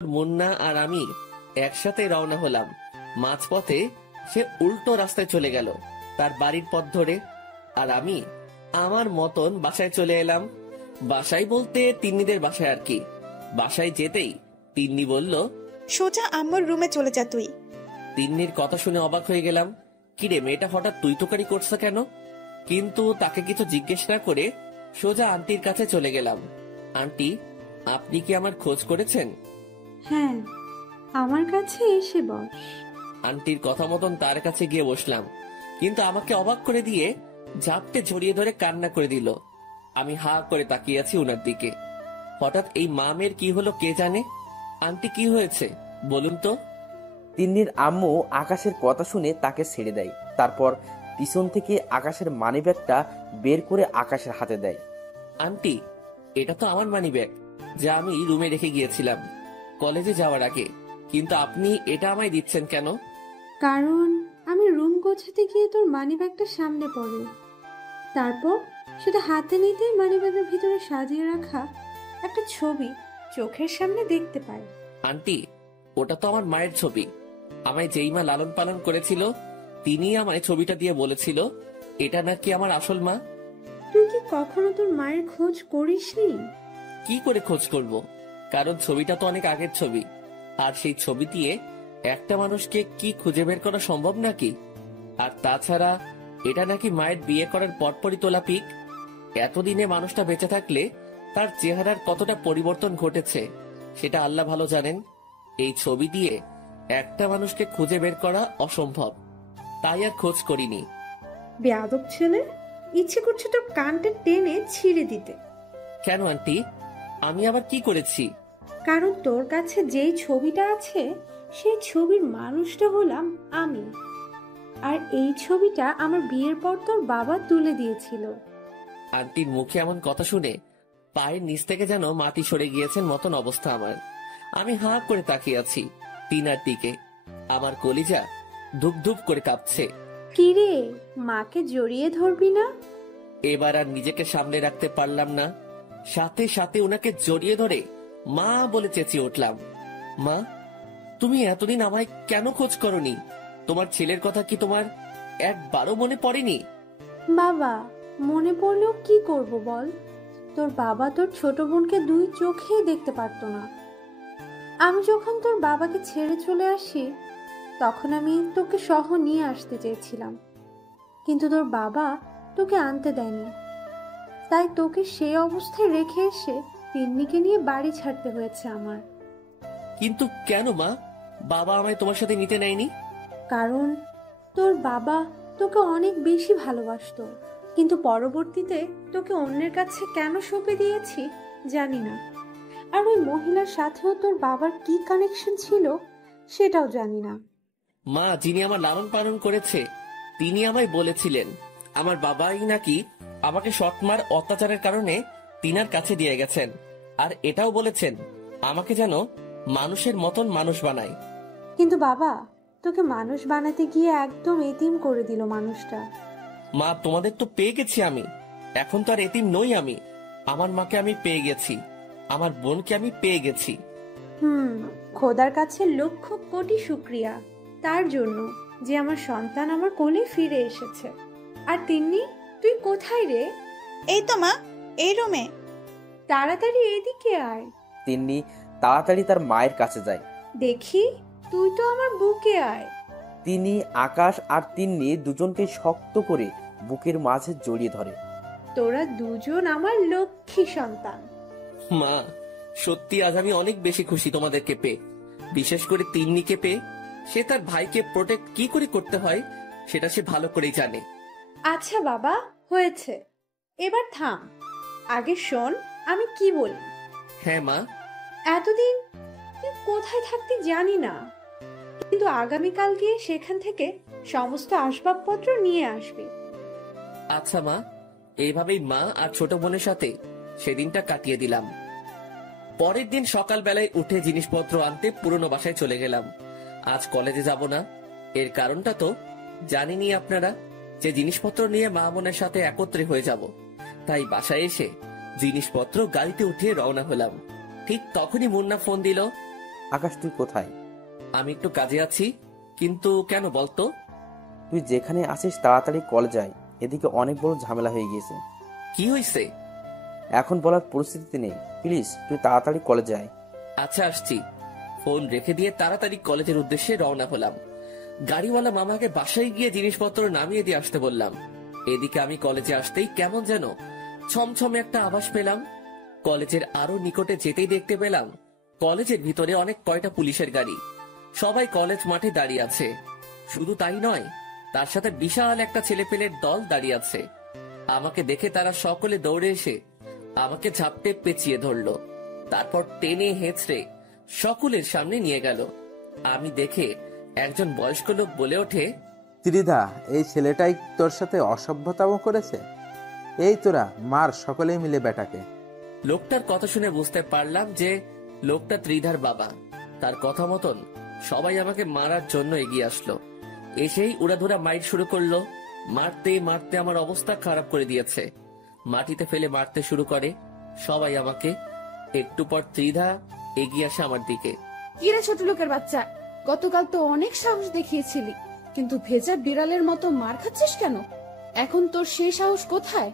মুন্না আর আমি একসাথে রওনা হলাম। মাঝপথে সে উল্টো রাস্তায় চলে গেল তার বাড়ির পথ ধরে, আর আমি আমার মতন বাসায় চলে এলাম। বাসায় বলতে তিন্নিদের বাসায় আর কি। বাসায় যেতেই তিন্নি বলল, সোজা আম্মুর রুমে চলে যা তুই। তিন্নির কথা শুনে অবাক হয়ে গেলাম। কিরে মেয়েটা হঠাৎ তুই তোকারি করছে কেন? কিন্তু তাকে কিছু জিজ্ঞেস না করে সোজা আন্টির কাছে চলে গেলাম। আন্টি, আপনি কি আমার খোঁজ করেছেন? হ্যাঁ, আমার কাছে এসে বস। আন্টির কথা মতন তার কাছে গিয়ে বসলাম, কিন্তু আমাকে অবাক করে দিয়ে ঝাপটে জড়িয়ে ধরে কান্না করে দিল। আমি হা করে তাকিয়ে আছি উনার দিকে। হঠাৎ এই মামের কি হলো কে জানে। আন্টি, কি হয়েছে বলুন তো? তিন্নির আম্মু আকাশের কথা শুনে তাকে ছেড়ে দেয়। তারপর পিছন থেকে আকাশের মানিব্যাগটা বের করে আকাশের হাতে দেয়। আন্টি, এটা তো আমার মানিব্যাগ, যা আমি রুমে রেখে গিয়েছিলাম কলেজে যাওয়ার আগে, কিন্তু আপনি এটা আমায় দিচ্ছেন কেন? কারণ আমি রুম গোছাতে গিয়ে তোর মানিব্যাগটা সামনে পড়ে, তারপর সেটা হাতে নিতেই মানিব্যাগের ভিতরে সাজিয়ে রাখা একটা ছবি চোখের সামনে দেখতে পাই। আন্টি, ওটা তো আমার মায়ের ছবি। আমায় যেই মা লালন পালন করেছিল তিনি আমায় ছবিটা দিয়ে বলেছিল এটা নাকি আমার আসল মা। তুই কি কখনো তোর মায়ের খোঁজ করিসনি? কি করে খোঁজ করব, কারণ ছবিটা তো অনেক আগের ছবি, আর সেই ছবি দিয়ে একটা মানুষকে কি খুঁজে বের করা সম্ভব নাকি? আর তাছাড়া এটা নাকি মায়ের বিয়ে করার পরপরই তোলা পিক। এতদিনে মানুষটা বেঁচে থাকলে তার চেহারার কতটা পরিবর্তন ঘটেছে সেটা আল্লাহ ভালো জানেন। এই ছবি দিয়ে একটা মানুষকে খুঁজে বের করা অসম্ভব, তাই আর খোঁজ করিনি। বেয়াদব ছেলে, ইচ্ছে করছে তোর কানটা টেনে ছিঁড়ে দিতে। কেন আন্টি, আমি আবার কি করেছি? কারণ তোর কাছে যেই ছবিটা আছে সেই ছবির মানুষটা হলাম আমি, আর এই ছবিটা আমার বিয়ের পর তোর বাবা তুলে দিয়েছিল। আন্টির মুখে এমন কথা শুনে পায়ের নিচ থেকে যেন মাটি সরে গিয়েছেন মতন অবস্থা আমার। আমি হাঁ করে তাকিয়ে আছি টিনার দিকে। আমার কলিজা ধুপ ধুপ করে কাঁপছে। কিরে, মাকে জড়িয়ে ধরবি না? এবার আর নিজেকে সামনে রাখতে পারলাম না, সাথে সাথে ওনাকে জড়িয়ে ধরে মা বলে চেঁচিয়ে উঠলাম। মা, তুমি এতদিন আমায় কেন খোঁজ করনি? তোমার ছেলের কথা কি তোমার একবারও মনে পড়েনি? বাবা, মনে পড়লেও কি করব বল? তোর বাবা তোর ছোট বোনকে দুই চোখেই দেখতে পারতো না। আমি যখন তোর বাবাকে ছেড়ে চলে আসি তখন আমি তোকে সহ নিয়ে আসতে চেয়েছিলাম, কিন্তু তোর বাবা তোকে আনতে দেয়নি। তাই তোকে সেই অবস্থায় রেখে এসে তিন্নিকে নিয়ে বাড়ি ছাড়তে হয়েছে আমার। কিন্তু কেন মা, বাবা আমায় তোমার সাথে নিতে নেয়নি? কারণ তোর বাবা তোকে অনেক বেশি ভালোবাসতো, কিন্তু পরবর্তীতে তোকে অন্যের কাছে কেন সঁপে দিয়েছি জানি না। আর ওই মহিলার সাথেও তোর বাবার কি কানেকশন ছিল সেটাও জানি না। মা, যিনি আমার লালন পালন করেছে তিনি আমায় বলেছিলেন আমার বাবাই নাকি আমাকে সৎমার অত্যাচারের কারণে তিনার কাছে দিয়ে গেছেন, আর এটাও বলেছেন আমাকে যেন মানুষের মতন মানুষ বানায়। কিন্তু বাবা তোকে মানুষ বানাতে গিয়ে একদম এতিম করে দিল মানুষটা। মা, তোমাদের তো পেয়ে গেছি আমি, এখন তো আর এতিম নই আমি। আমার মাকে আমি পেয়ে গেছি, আমার বোনকে আমি পেয়ে গেছি। খোদার কাছে লক্ষ কোটি শুক্রিয়া তার জন্য যে আমার সন্তান আমার কোলে ফিরে এসেছে। আর তিন্নি, তুই কোথায় রে? এই তো মা, এই রুমে। তাড়াতাড়ি এইদিকে আয়। তিন্নি তাড়াতাড়ি তার মায়ের কাছে যায়। দেখি, তুই তো আমার বুকে আয়। তিনি আকাশ আর তিন্নি দুজনকে শক্ত করে বুকের মাঝে জড়িয়ে ধরে। তোরা দুজন আমার লক্ষ্মী সন্তান। মা, সত্যি আজ আমি অনেক বেশি খুশি তোমাদেরকে পেয়ে, বিশেষ করে তিন্নিকে পেয়ে। সে তার ভাইকে প্রোটেক্ট কি করে করতে হয় সেটা সে ভালো করেই জানে। আচ্ছা বাবা, হয়েছে, এবার থাম। আগে শোন আমি কি বলি। হ্যাঁ মা। এতদিন তুই কোথায় থাকতি জানি না, কিন্তু আগামীকাল গিয়ে সেখান থেকে সমস্ত আসবাবপত্র নিয়ে আসবি। আচ্ছা মা। এইভাবেই মা আর ছোট বোনের সাথে সেদিনটা কাটিয়ে দিলাম। পরের দিন সকালবেলায় উঠে জিনিসপত্র আনতে পুরনো বাসায় চলে গেলাম। আজ কলেজে যাব না, এর কারণটা তো জানেনই আপনারা, যে জিনিসপত্র নিয়ে মা বোনের সাথে একত্রে হয়ে যাব। তাই বাসায় এসে জিনিসপত্র গাড়িতে উঠিয়ে রওনা হলাম। ঠিক তখনই মুন্না ফোন দিল। আকাশ তুই কোথায়? আমি একটু কাজে আছি। কিন্তু কেন বলতো? তুই যেখানে আছিস তাড়াতাড়ি কলে যাই, এদিকে অনেক বড় ঝামেলা হয়ে গিয়েছে। কি হয়েছে? এখন বলার পরিস্থিতি নেই, প্লিজ তুই তাড়াতাড়ি কলে যাই। আচ্ছা, আসছি। ফোন রেখে দিয়ে তাড়াতাড়ি কলেজের উদ্দেশ্যে রওনা হলাম। গাড়িওয়ালা মামাকে বাসায় গিয়ে জিনিসপত্র নামিয়ে দিয়ে আসতে বললাম। এদিকে আমি কলেজে আসতেই কেমন যেন ছমছমে একটা আভাস পেলাম। কলেজের আরো নিকটে যেতেই দেখতে পেলাম কলেজের ভিতরে অনেক কয়টা পুলিশের গাড়ি। সবাই কলেজ মাঠে দাঁড়িয়ে আছে। শুধু তাই নয়, তার সাথে বিশাল একটা ছেলেপেলের দল দাঁড়িয়ে আছে। আমাকে দেখে তারা সকলে দৌড়ে এসে আমাকে ঝাপটে পেঁচিয়ে ধরলো। তারপর টেনে হেঁচড়ে সকলের সামনে নিয়ে গেল। আমি দেখে একজন বয়স্ক লোক বলে ওঠে, ত্রিধা, এই ছেলেটাই তোর সাথে অসভ্যতাও করেছে? এই তোরা মার সকলেই মিলে বেটাকে। লোকটার কথা শুনে বুঝতে পারলাম যে লোকটা ত্রিধার বাবা। তার কথা মতন সবাই আমাকে মারার জন্য এগিয়ে আসলো। এসেই উড়াধুরা মাইট শুরু করলো। মারতে মারতে আমার অবস্থা খারাপ করে দিয়েছে। মাটিতে ফেলে মারতে শুরু করে সবাই আমাকে। একটু পর ত্রিধা এগিয়ে আসে আমার দিকে। কিরে ছোট লোকের বাচ্চা, গতকাল তো অনেক সাহস দেখিয়েছিলি, কিন্তু ভেজা বিড়ালের মতো মার খাচ্ছিস কেন? এখন তোর সেই সাহস কোথায়?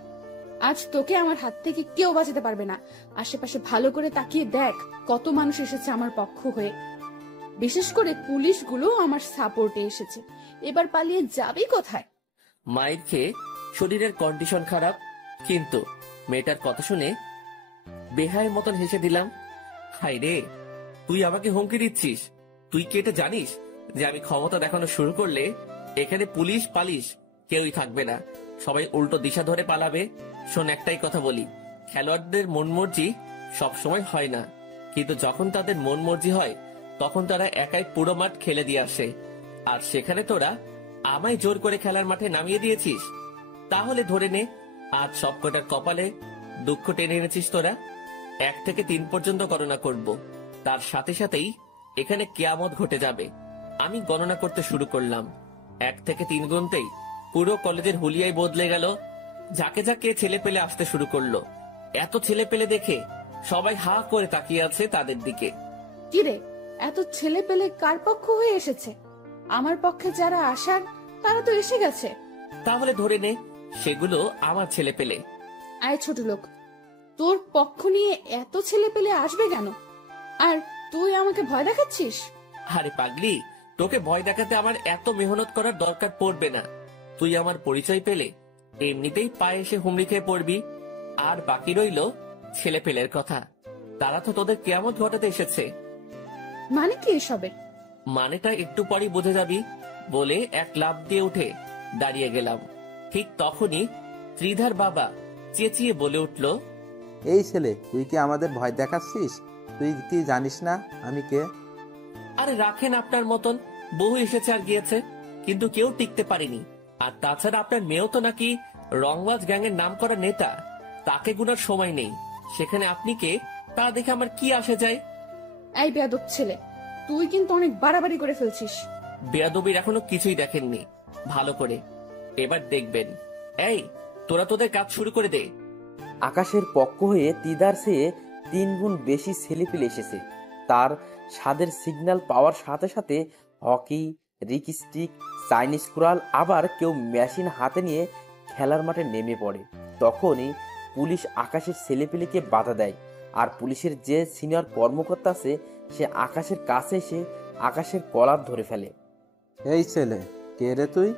আজ তোকে আমার হাত থেকে কেউ বাঁচাতে পারবে না। আশেপাশে ভালো করে তাকিয়ে দেখ, কত মানুষ এসেছে আমার পক্ষ হয়ে। বিশেষ করে পুলিশগুলো আমার সাপোর্টে এসেছে। এবার পালিয়ে যাবি কোথায়? মায়ের খেয়ে শরীরের কন্ডিশন খারাপ, কিন্তু মেয়েটার কথা শুনে বেহায়ের মতন হেসে দিলাম। হাই রে, তুই আমাকে হুমকি দিচ্ছিস? তুই কি এটা জানিস যে আমি ক্ষমতা দেখানো শুরু করলে এখানে পুলিশ পালিশ কেউই থাকবে না, সবাই উল্টো দিশা ধরে পালাবে? শোন, একটাই কথা বলি, খেলোয়াড়দের মন মর্জি সবসময় হয় না, কিন্তু যখন তাদের মন মর্জি হয় তখন তারা একাই পুরো মাঠ খেলে দিয়ে আসে। আর সেখানে তোরা আমায় জোর করে খেলার মাঠে নামিয়ে দিয়েছিস। তাহলে ধরে নে, আজ সবকটার কপালে দুঃখ টেনে এনেছিস তোরা। 1 থেকে 3 পর্যন্ত গণনা করব, তার সাথে সাথেই এখানে কিয়ামত ঘটে যাবে। আমি গণনা করতে শুরু করলাম। 1 থেকে 3 গুনতেই পুরো কলেজের হুলিয়াই বদলে গেল। যাকে যাকে ছেলে পেলে আসতে শুরু করলো। এত ছেলে পেলে দেখে সবাই হা করে তাকিয়ে আছে তাদের দিকে। কিরে, এত ছেলে পেলে কার পক্ষ হয়ে এসেছে? আমার পক্ষে যারা আসার তারা তো এসে গেছে। তাহলে ধরে নে সেগুলো আমার ছেলে পেলে। আয় ছোট লোক, তোর পক্ষ নিয়ে এত ছেলে পেলে আসবে কেন? আর তুই আমাকে ভয় দেখাচ্ছিস? আরে পাগলি, তোকে ভয় দেখাতে আমার এত মেহনত করার দরকার পড়বে না। তুই আমার পরিচয় পেলে এমনিতেই পায়ে এসে হুমড়ি খেয়ে পড়বি। আর বাকি রইল ছেলে পেলের কথা। তারা তো তোদের কিয়ামত ঘটাতে এসেছে। মানে কি এসবের? মানেটা একটু পরেই বুঝে যাবি বলে এক লাফ দিয়ে উঠে দাঁড়িয়ে গেলাম। ঠিক তখনই ত্রিধার বাবা চেঁচিয়ে বলে উঠল, এই ছেলে, তুই কি আমাদের ভয় দেখাচ্ছিস? তুই কি জানিস না আমি কে? আরে রাখেন, আপনার মতন বহু এসেছে আর গিয়েছে, কিন্তু কেউ টিকতে পারেনি। আর তাছাড়া আপনার মেয়েও তো নাকি রংবাজ গ্যাংয়ের নাম করা নেতা, তাকে গুনার সময় নেই। সেখানে আপনি কে তা দেখে আমার কি আসে যায়? এই বেয়াদব ছেলে, তুই কিন্তু অনেক বাড়াবাড়ি করে ফেলছিস। বেয়াদবির এখনো কিছুই দেখেননি ভালো করে, এবার দেখবেন। এই তোরা তোদের কাজ শুরু করে দে। আকাশের পক্ষ হয়ে তিদার চেয়ে 3 গুণ বেশি ছেলেপিলে এসেছে। তার স্বাদের সিগন্যাল পাওয়ার সাথে সাথে হকি, রিক স্টিক, চাইনিজ কুড়াল, আবার কেউ মেশিন হাতে নিয়ে খেলার মাঠে নেমে পড়ে। তখনই পুলিশ আকাশের ছেলেপিলেকে বাধা দেয়। আর পুলিশের যে সিনিয়র কর্মকর্তা আছে সে আকাশের কাছে এসে আকাশের কলার ধরে ফেলে। এই ছেলে, কে রে তুই?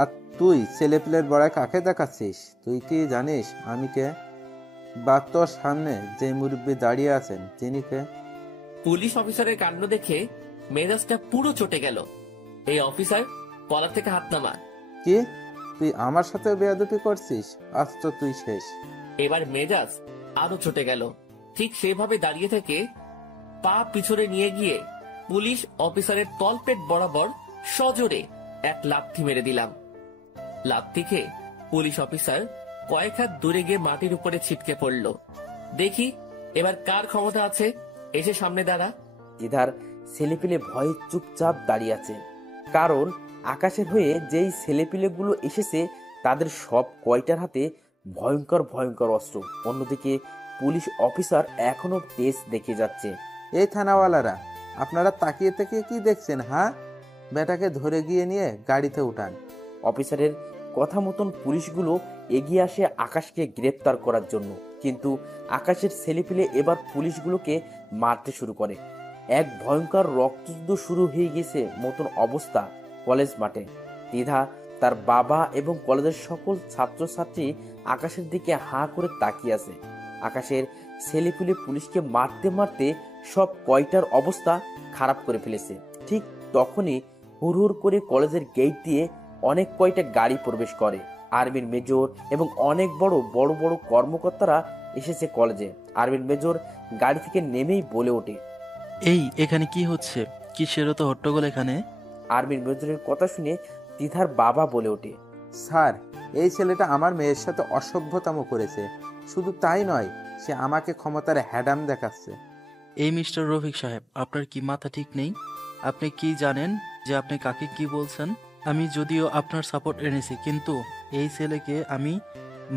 আর তুই ছেলেপিলের বড়াই কাকে দেখাচ্ছিস? তুই কি জানিস আমি কে? বা তোর সামনে যে মুরব্বী দাঁড়িয়ে আছেন তিনি কে? পুলিশ অফিসারের কাণ্ড দেখে মেজাজটা পুরো চটে গেল। এই অফিসার, কলার থেকে হাত নামা। কি, তুই আমার সাথে বেয়াদবি করছিস? আজ তো তুই শেষ। এবার মেজাজ আরো চটে গেল। ঠিক সেভাবে দাঁড়িয়ে থেকে পা পিছনে নিয়ে গিয়ে পুলিশ অফিসারের তলপেট বরাবর সজোরে এক লাথি মেরে দিলাম। লাথি খেয়ে পুলিশ অফিসার কয়েক হাত দূরে গিয়ে মাটির উপরে ছিটকে পড়ল। দেখি এবার কার ক্ষমতা আছে, এসে সামনে দাঁড়া। দিদার ছেলেপিলে ভয়ে চুপচাপ দাঁড়িয়ে আছে, কারণ আকাশের হয়ে যেই ছেলেপিলেগুলো এসেছে তাদের সব কয়টার হাতে ভয়ঙ্কর ভয়ঙ্কর অস্ত্র। অন্যদিকে পুলিশ অফিসার এখনো তেজ দেখে যাচ্ছে। এই থানাওয়ালারা, আপনারা তাকিয়ে তাকিয়ে কি দেখছেন? হ্যাঁ, বেটাকে ধরে গিয়ে নিয়ে গাড়িতে উঠান। অফিসারের কথা মতন পুলিশগুলো এগিয়ে আসে আকাশকে গ্রেপ্তার করার জন্য, কিন্তু আকাশের ছেলেপিলে এবার পুলিশগুলোকে মারতে শুরু করে। এক ভয়ঙ্কর রক্তযুদ্ধ শুরু হয়ে গেছে মতন অবস্থা কলেজ মাঠে। দ্বিধা, তার বাবা এবং কলেজের সকল ছাত্রছাত্রী আকাশের দিকে হাঁ করে তাকিয়ে আছে। আকাশের ছেলেপিলে পুলিশকে মারতে মারতে সব কয়টার অবস্থা খারাপ করে ফেলেছে। ঠিক তখনই হুড় করে কলেজের গেট দিয়ে অনেক কয়টা গাড়ি প্রবেশ করে। আর্মির মেজর এবং অনেক বড় বড় বড় কর্মকর্তারা এসেছে কলেজে। আর্মির মেজর গাড়ি থেকে নেমেই বলে ওঠে, এই এখানে কি হচ্ছে? কিসের তো হট্টগোল এখানে? আর্মির মেজরের কথা শুনে দ্বিধার বাবা বলে ওঠে, স্যার, এই ছেলেটা আমার মেয়ের সাথে অসভ্যতাম করেছে। শুধু তাই নয়, সে আমাকে ক্ষমতার হ্যাডাম দেখাচ্ছে। এই মিস্টার রফিক সাহেব, আপনার কি মাথা ঠিক নেই? আপনি কি জানেন যে আপনি কাকে কি বলছেন? আমি যদিও আপনার সাপোর্ট এনেছি, কিন্তু এই ছেলেকে আমি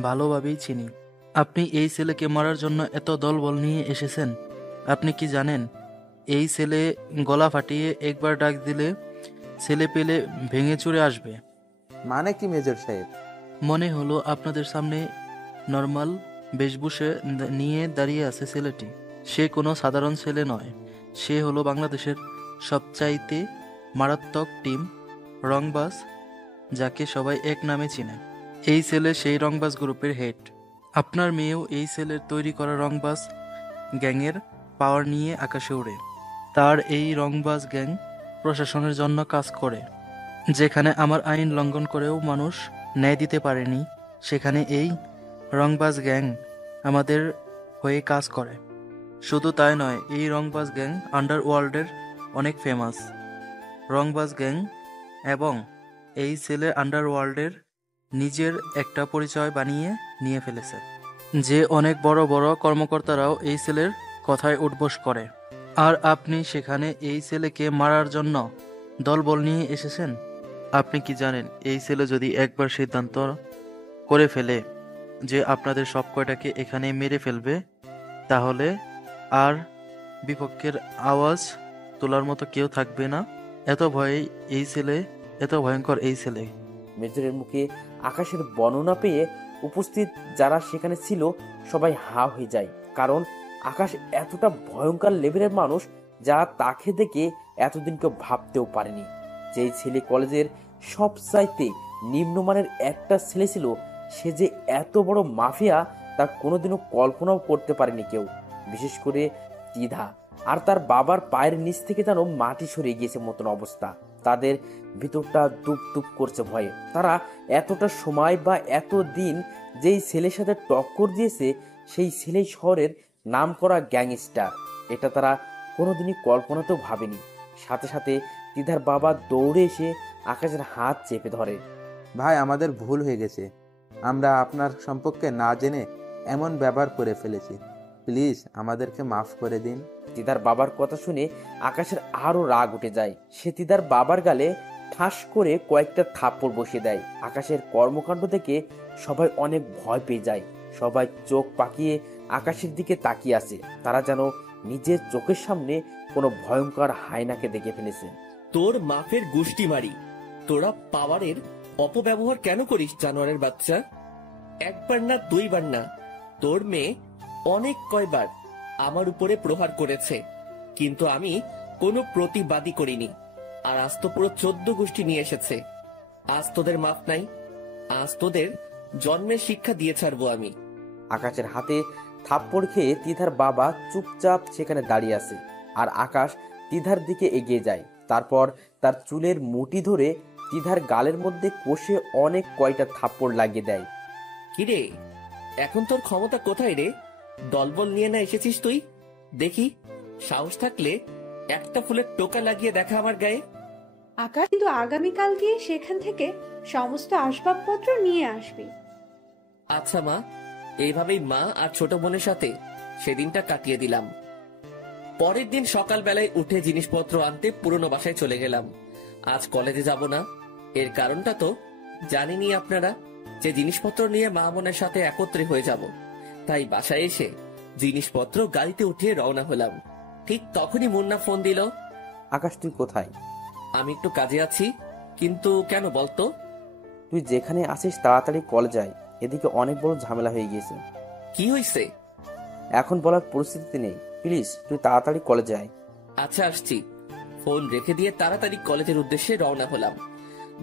ভালোভাবেই চিনি। আপনি এই ছেলেকে মারার জন্য এত দলবল নিয়ে এসেছেন। আপনি কি জানেন এই ছেলে গলা ফাটিয়ে একবার ডাক দিলে ছেলে পেলে ভেঙে চুরে আসবে? মানে কি মেজর সাহেব? মনে হলো আপনাদের সামনে নর্মাল বেশভূষে নিয়ে দাঁড়িয়ে আছে ছেলেটি। সে কোনো সাধারণ ছেলে নয়, সে হলো বাংলাদেশের সবচাইতে মারাত্মক টিম রংবাজ, যাকে সবাই এক নামে চিনে। এই ছেলে সেই রংবাজ গ্রুপের হেড। আপনার মেয়েও এই ছেলের তৈরি করা রংবাজ গ্যাংয়ের পাওয়ার নিয়ে আকাশে ওড়ে। তার এই রংবাজ গ্যাং প্রশাসনের জন্য কাজ করে। যেখানে আমার আইন লঙ্ঘন করেও মানুষ ন্যায় দিতে পারেনি, সেখানে এই রংবাজ গ্যাং আমাদের হয়ে কাজ করে। শুধু তাই নয়, এই রংবাজ গ্যাং আন্ডারওয়ার্ল্ডের অনেক ফেমাস রংবাজ গ্যাং, এবং এই ছেলে আন্ডারওয়ার্ল্ডের নিজের একটা পরিচয় বানিয়ে নিয়ে ফেলেছে, যে অনেক বড় বড় কর্মকর্তারাও এই ছেলের কথায় উঠবোস করে। আর আপনি সেখানে এই ছেলেকে মারার জন্য দলবল নিয়ে এসেছেন। আপনি কি জানেন এই ছেলে যদি একবার সিদ্ধান্ত করে ফেলে যে আপনাদের সব কয়টাকে এখানে মেরে ফেলবে, তাহলে আর বিপক্ষের আওয়াজ তোলার মতো কেউ থাকবে না। এত ভয় এই ছেলে, এত ভয়ঙ্কর এই ছেলে। মেজরের মুখে আকাশের বর্ণনা পেয়ে উপস্থিত যারা সেখানে ছিল সবাই হা হয়ে যায়, কারণ আকাশ এতটা ভয়ঙ্কর লেভেলের মানুষ যা তাকে দেখে এতদিন কেউ ভাবতেও পারেনি। যেই ছেলে কলেজের সবচাইতে নিম্নমানের একটা ছেলে ছিল, সে যে এত বড় মাফিয়া তা কোনোদিনও কল্পনাও করতে পারেনি কেউ। বিশেষ করে দ্বিধা আর তার বাবার পায়ের নিচ থেকে যেন মাটি সরে গিয়েছে মতন অবস্থা। তাদের ভিতরটা দুপ দুপ করছে ভয়ে। তারা এতটা সময় বা এত দিন যেই ছেলের সাথে টক্কর দিয়েছে, সেই ছেলেই শহরের নাম করা গ্যাংস্টার, এটা তারা কোনোদিনই কল্পনাতেও ভাবেনি। সাথে সাথে দ্বিধার বাবা দৌড়ে এসে আকাশের হাত চেপে ধরে। ভাই, আমাদের ভুল হয়ে গেছে। আমরা আপনার সম্পর্কে না জেনে এমন ব্যবহার করে ফেলেছি। প্লিজ আমাদেরকে মাফ করে দিন। দিদার বাবার কথা শুনে আকাশের আরো রাগ উঠে যায়। সে দিদার বাবার গালে ঠাস করে কয়েকটা থাপ্পড় বসিয়ে দেয়। আকাশের কর্মকাণ্ড দেখে সবাই অনেক ভয় পেয়ে যায়। সবাই চোখ পাকিয়ে আকাশের দিকে তাকিয়ে আছে। তারা যেন নিজের চোখের সামনে কোনো ভয়ঙ্কর হায়নাকে দেখে ফেলেছে। তোর মাফের গুষ্টি মারি, তোরা পাওয়ারের অপব্যবহার কেন করিস জানোয়ারের বাচ্চা? একবার না দুইবার না, তোর মেয়ে অনেক কয়বার আমার উপরে প্রহার করেছে, কিন্তু আমি কোনো প্রতিবাদী করিনি। আর আজ তো পুরো 14 গোষ্ঠী নিয়ে এসেছে। আজ তোদের মাফ নাই, আজ তোদের জন্মের শিক্ষা দিয়ে ছাড়বো আমি। আকাশের হাতে থাপ্পড় খেয়ে তিধার বাবা চুপচাপ সেখানে দাঁড়িয়ে আছে, আর আকাশ তিধার দিকে এগিয়ে যায়। তারপর তার চুলের মুঠি ধরে তিধার গালের মধ্যে কষে অনেক কয়টা থাপ্পড় লাগিয়ে দেয়। কিরে, এখন তোর ক্ষমতা কোথায় রে? দলবল নিয়ে না এসেছিস তুই? দেখি সাহস থাকলে একটা ফুলের টোকা লাগিয়ে দেখা আমার গায়ে। আকাশ, কিন্তু আগামীকাল গিয়ে সেখান থেকে সমস্ত আসবাবপত্র নিয়ে আসবি। আচ্ছা মা, এইভাবেই মা আর ছোট বোনের সাথে সেদিনটা কাটিয়ে দিলাম। পরের দিন সকালবেলায় উঠে জিনিসপত্র আনতে পুরনো বাসায় চলে গেলাম। আজ কলেজে যাব না, এর কারণটা তো জানেনই আপনারা, যে জিনিসপত্র নিয়ে মা বোনের সাথে একত্রে হয়ে যাব। তাই বাসায় এসে জিনিসপত্র গাড়িতে উঠিয়ে রওনা হলাম। ঠিক তখনই মুন্না ফোন দিল। আকাশ তুই কোথায়? আমি একটু কাজে আছি। কিন্তু কেন বলতো? তুই যেখানে আছিস তাড়াতাড়ি কলেজে আয়, এদিকে অনেক বড় ঝামেলা হয়ে গিয়েছে। কি হয়েছে? এখন বলার পরিস্থিতি নেই, প্লিজ তুই তাড়াতাড়ি কলেজে আয়। আচ্ছা, আসছি। ফোন রেখে দিয়ে তাড়াতাড়ি কলেজের উদ্দেশ্যে রওনা হলাম।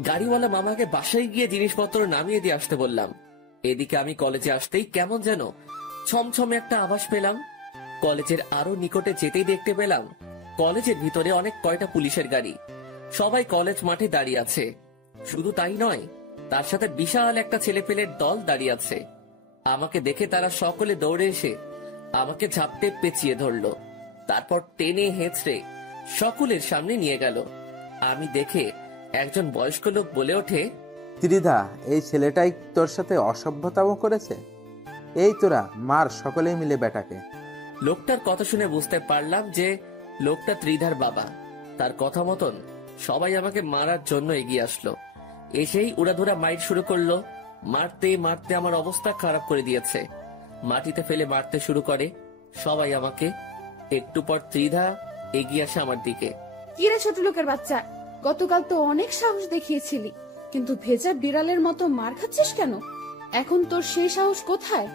গাড়িওয়ালা মামাকে বাসায় গিয়ে জিনিসপত্র নামিয়ে দিয়ে আসতে বললাম। এদিকে আমি কলেজে আসতেই কেমন যেন ছমছমে একটা আভাস পেলাম। কলেজের আরো নিকটে যেতেই দেখতে পেলাম কলেজের ভিতরে অনেক কয়টা পুলিশের গাড়ি। সবাই কলেজ মাঠে দাঁড়িয়ে আছে। শুধু তাই নয়, তার সাথে বিশাল একটা ছেলেপেলের দল দাঁড়িয়ে আছে। আমাকে দেখে তারা সকলে দৌড়ে এসে আমাকে ঝাপটে পেঁচিয়ে ধরলো। তারপর টেনে হেঁচড়ে সকলের সামনে নিয়ে গেল। আমি দেখে একজন বয়স্ক লোক বলে ওঠে, ত্রিধা, এই ছেলেটাই তোর সাথে অসভ্যতাও করেছে? এই তোরা মার সকলেই মিলে বেটাকে। লোকটার কথা শুনে বুঝতে পারলাম যে লোকটা ত্রিধার বাবা। তার কথা মতন সবাই আমাকে মারার জন্য এগিয়ে আসলো। এসেই উড়াধুরা মাইর শুরু করলো। মারতে মারতে আমার অবস্থা খারাপ করে দিয়েছে। মাটিতে ফেলে মারতে শুরু করে সবাই আমাকে। একটু পর ত্রিধা এগিয়ে আসে আমার দিকে। কি রে ছোট লোকের বাচ্চা, গতকাল তো অনেক সাহস দেখিয়েছিলি, কিন্তু ভেজা বিড়ালের মতো মার খাচ্ছিস কেন? এখন তোর সেই সাহস কোথায়?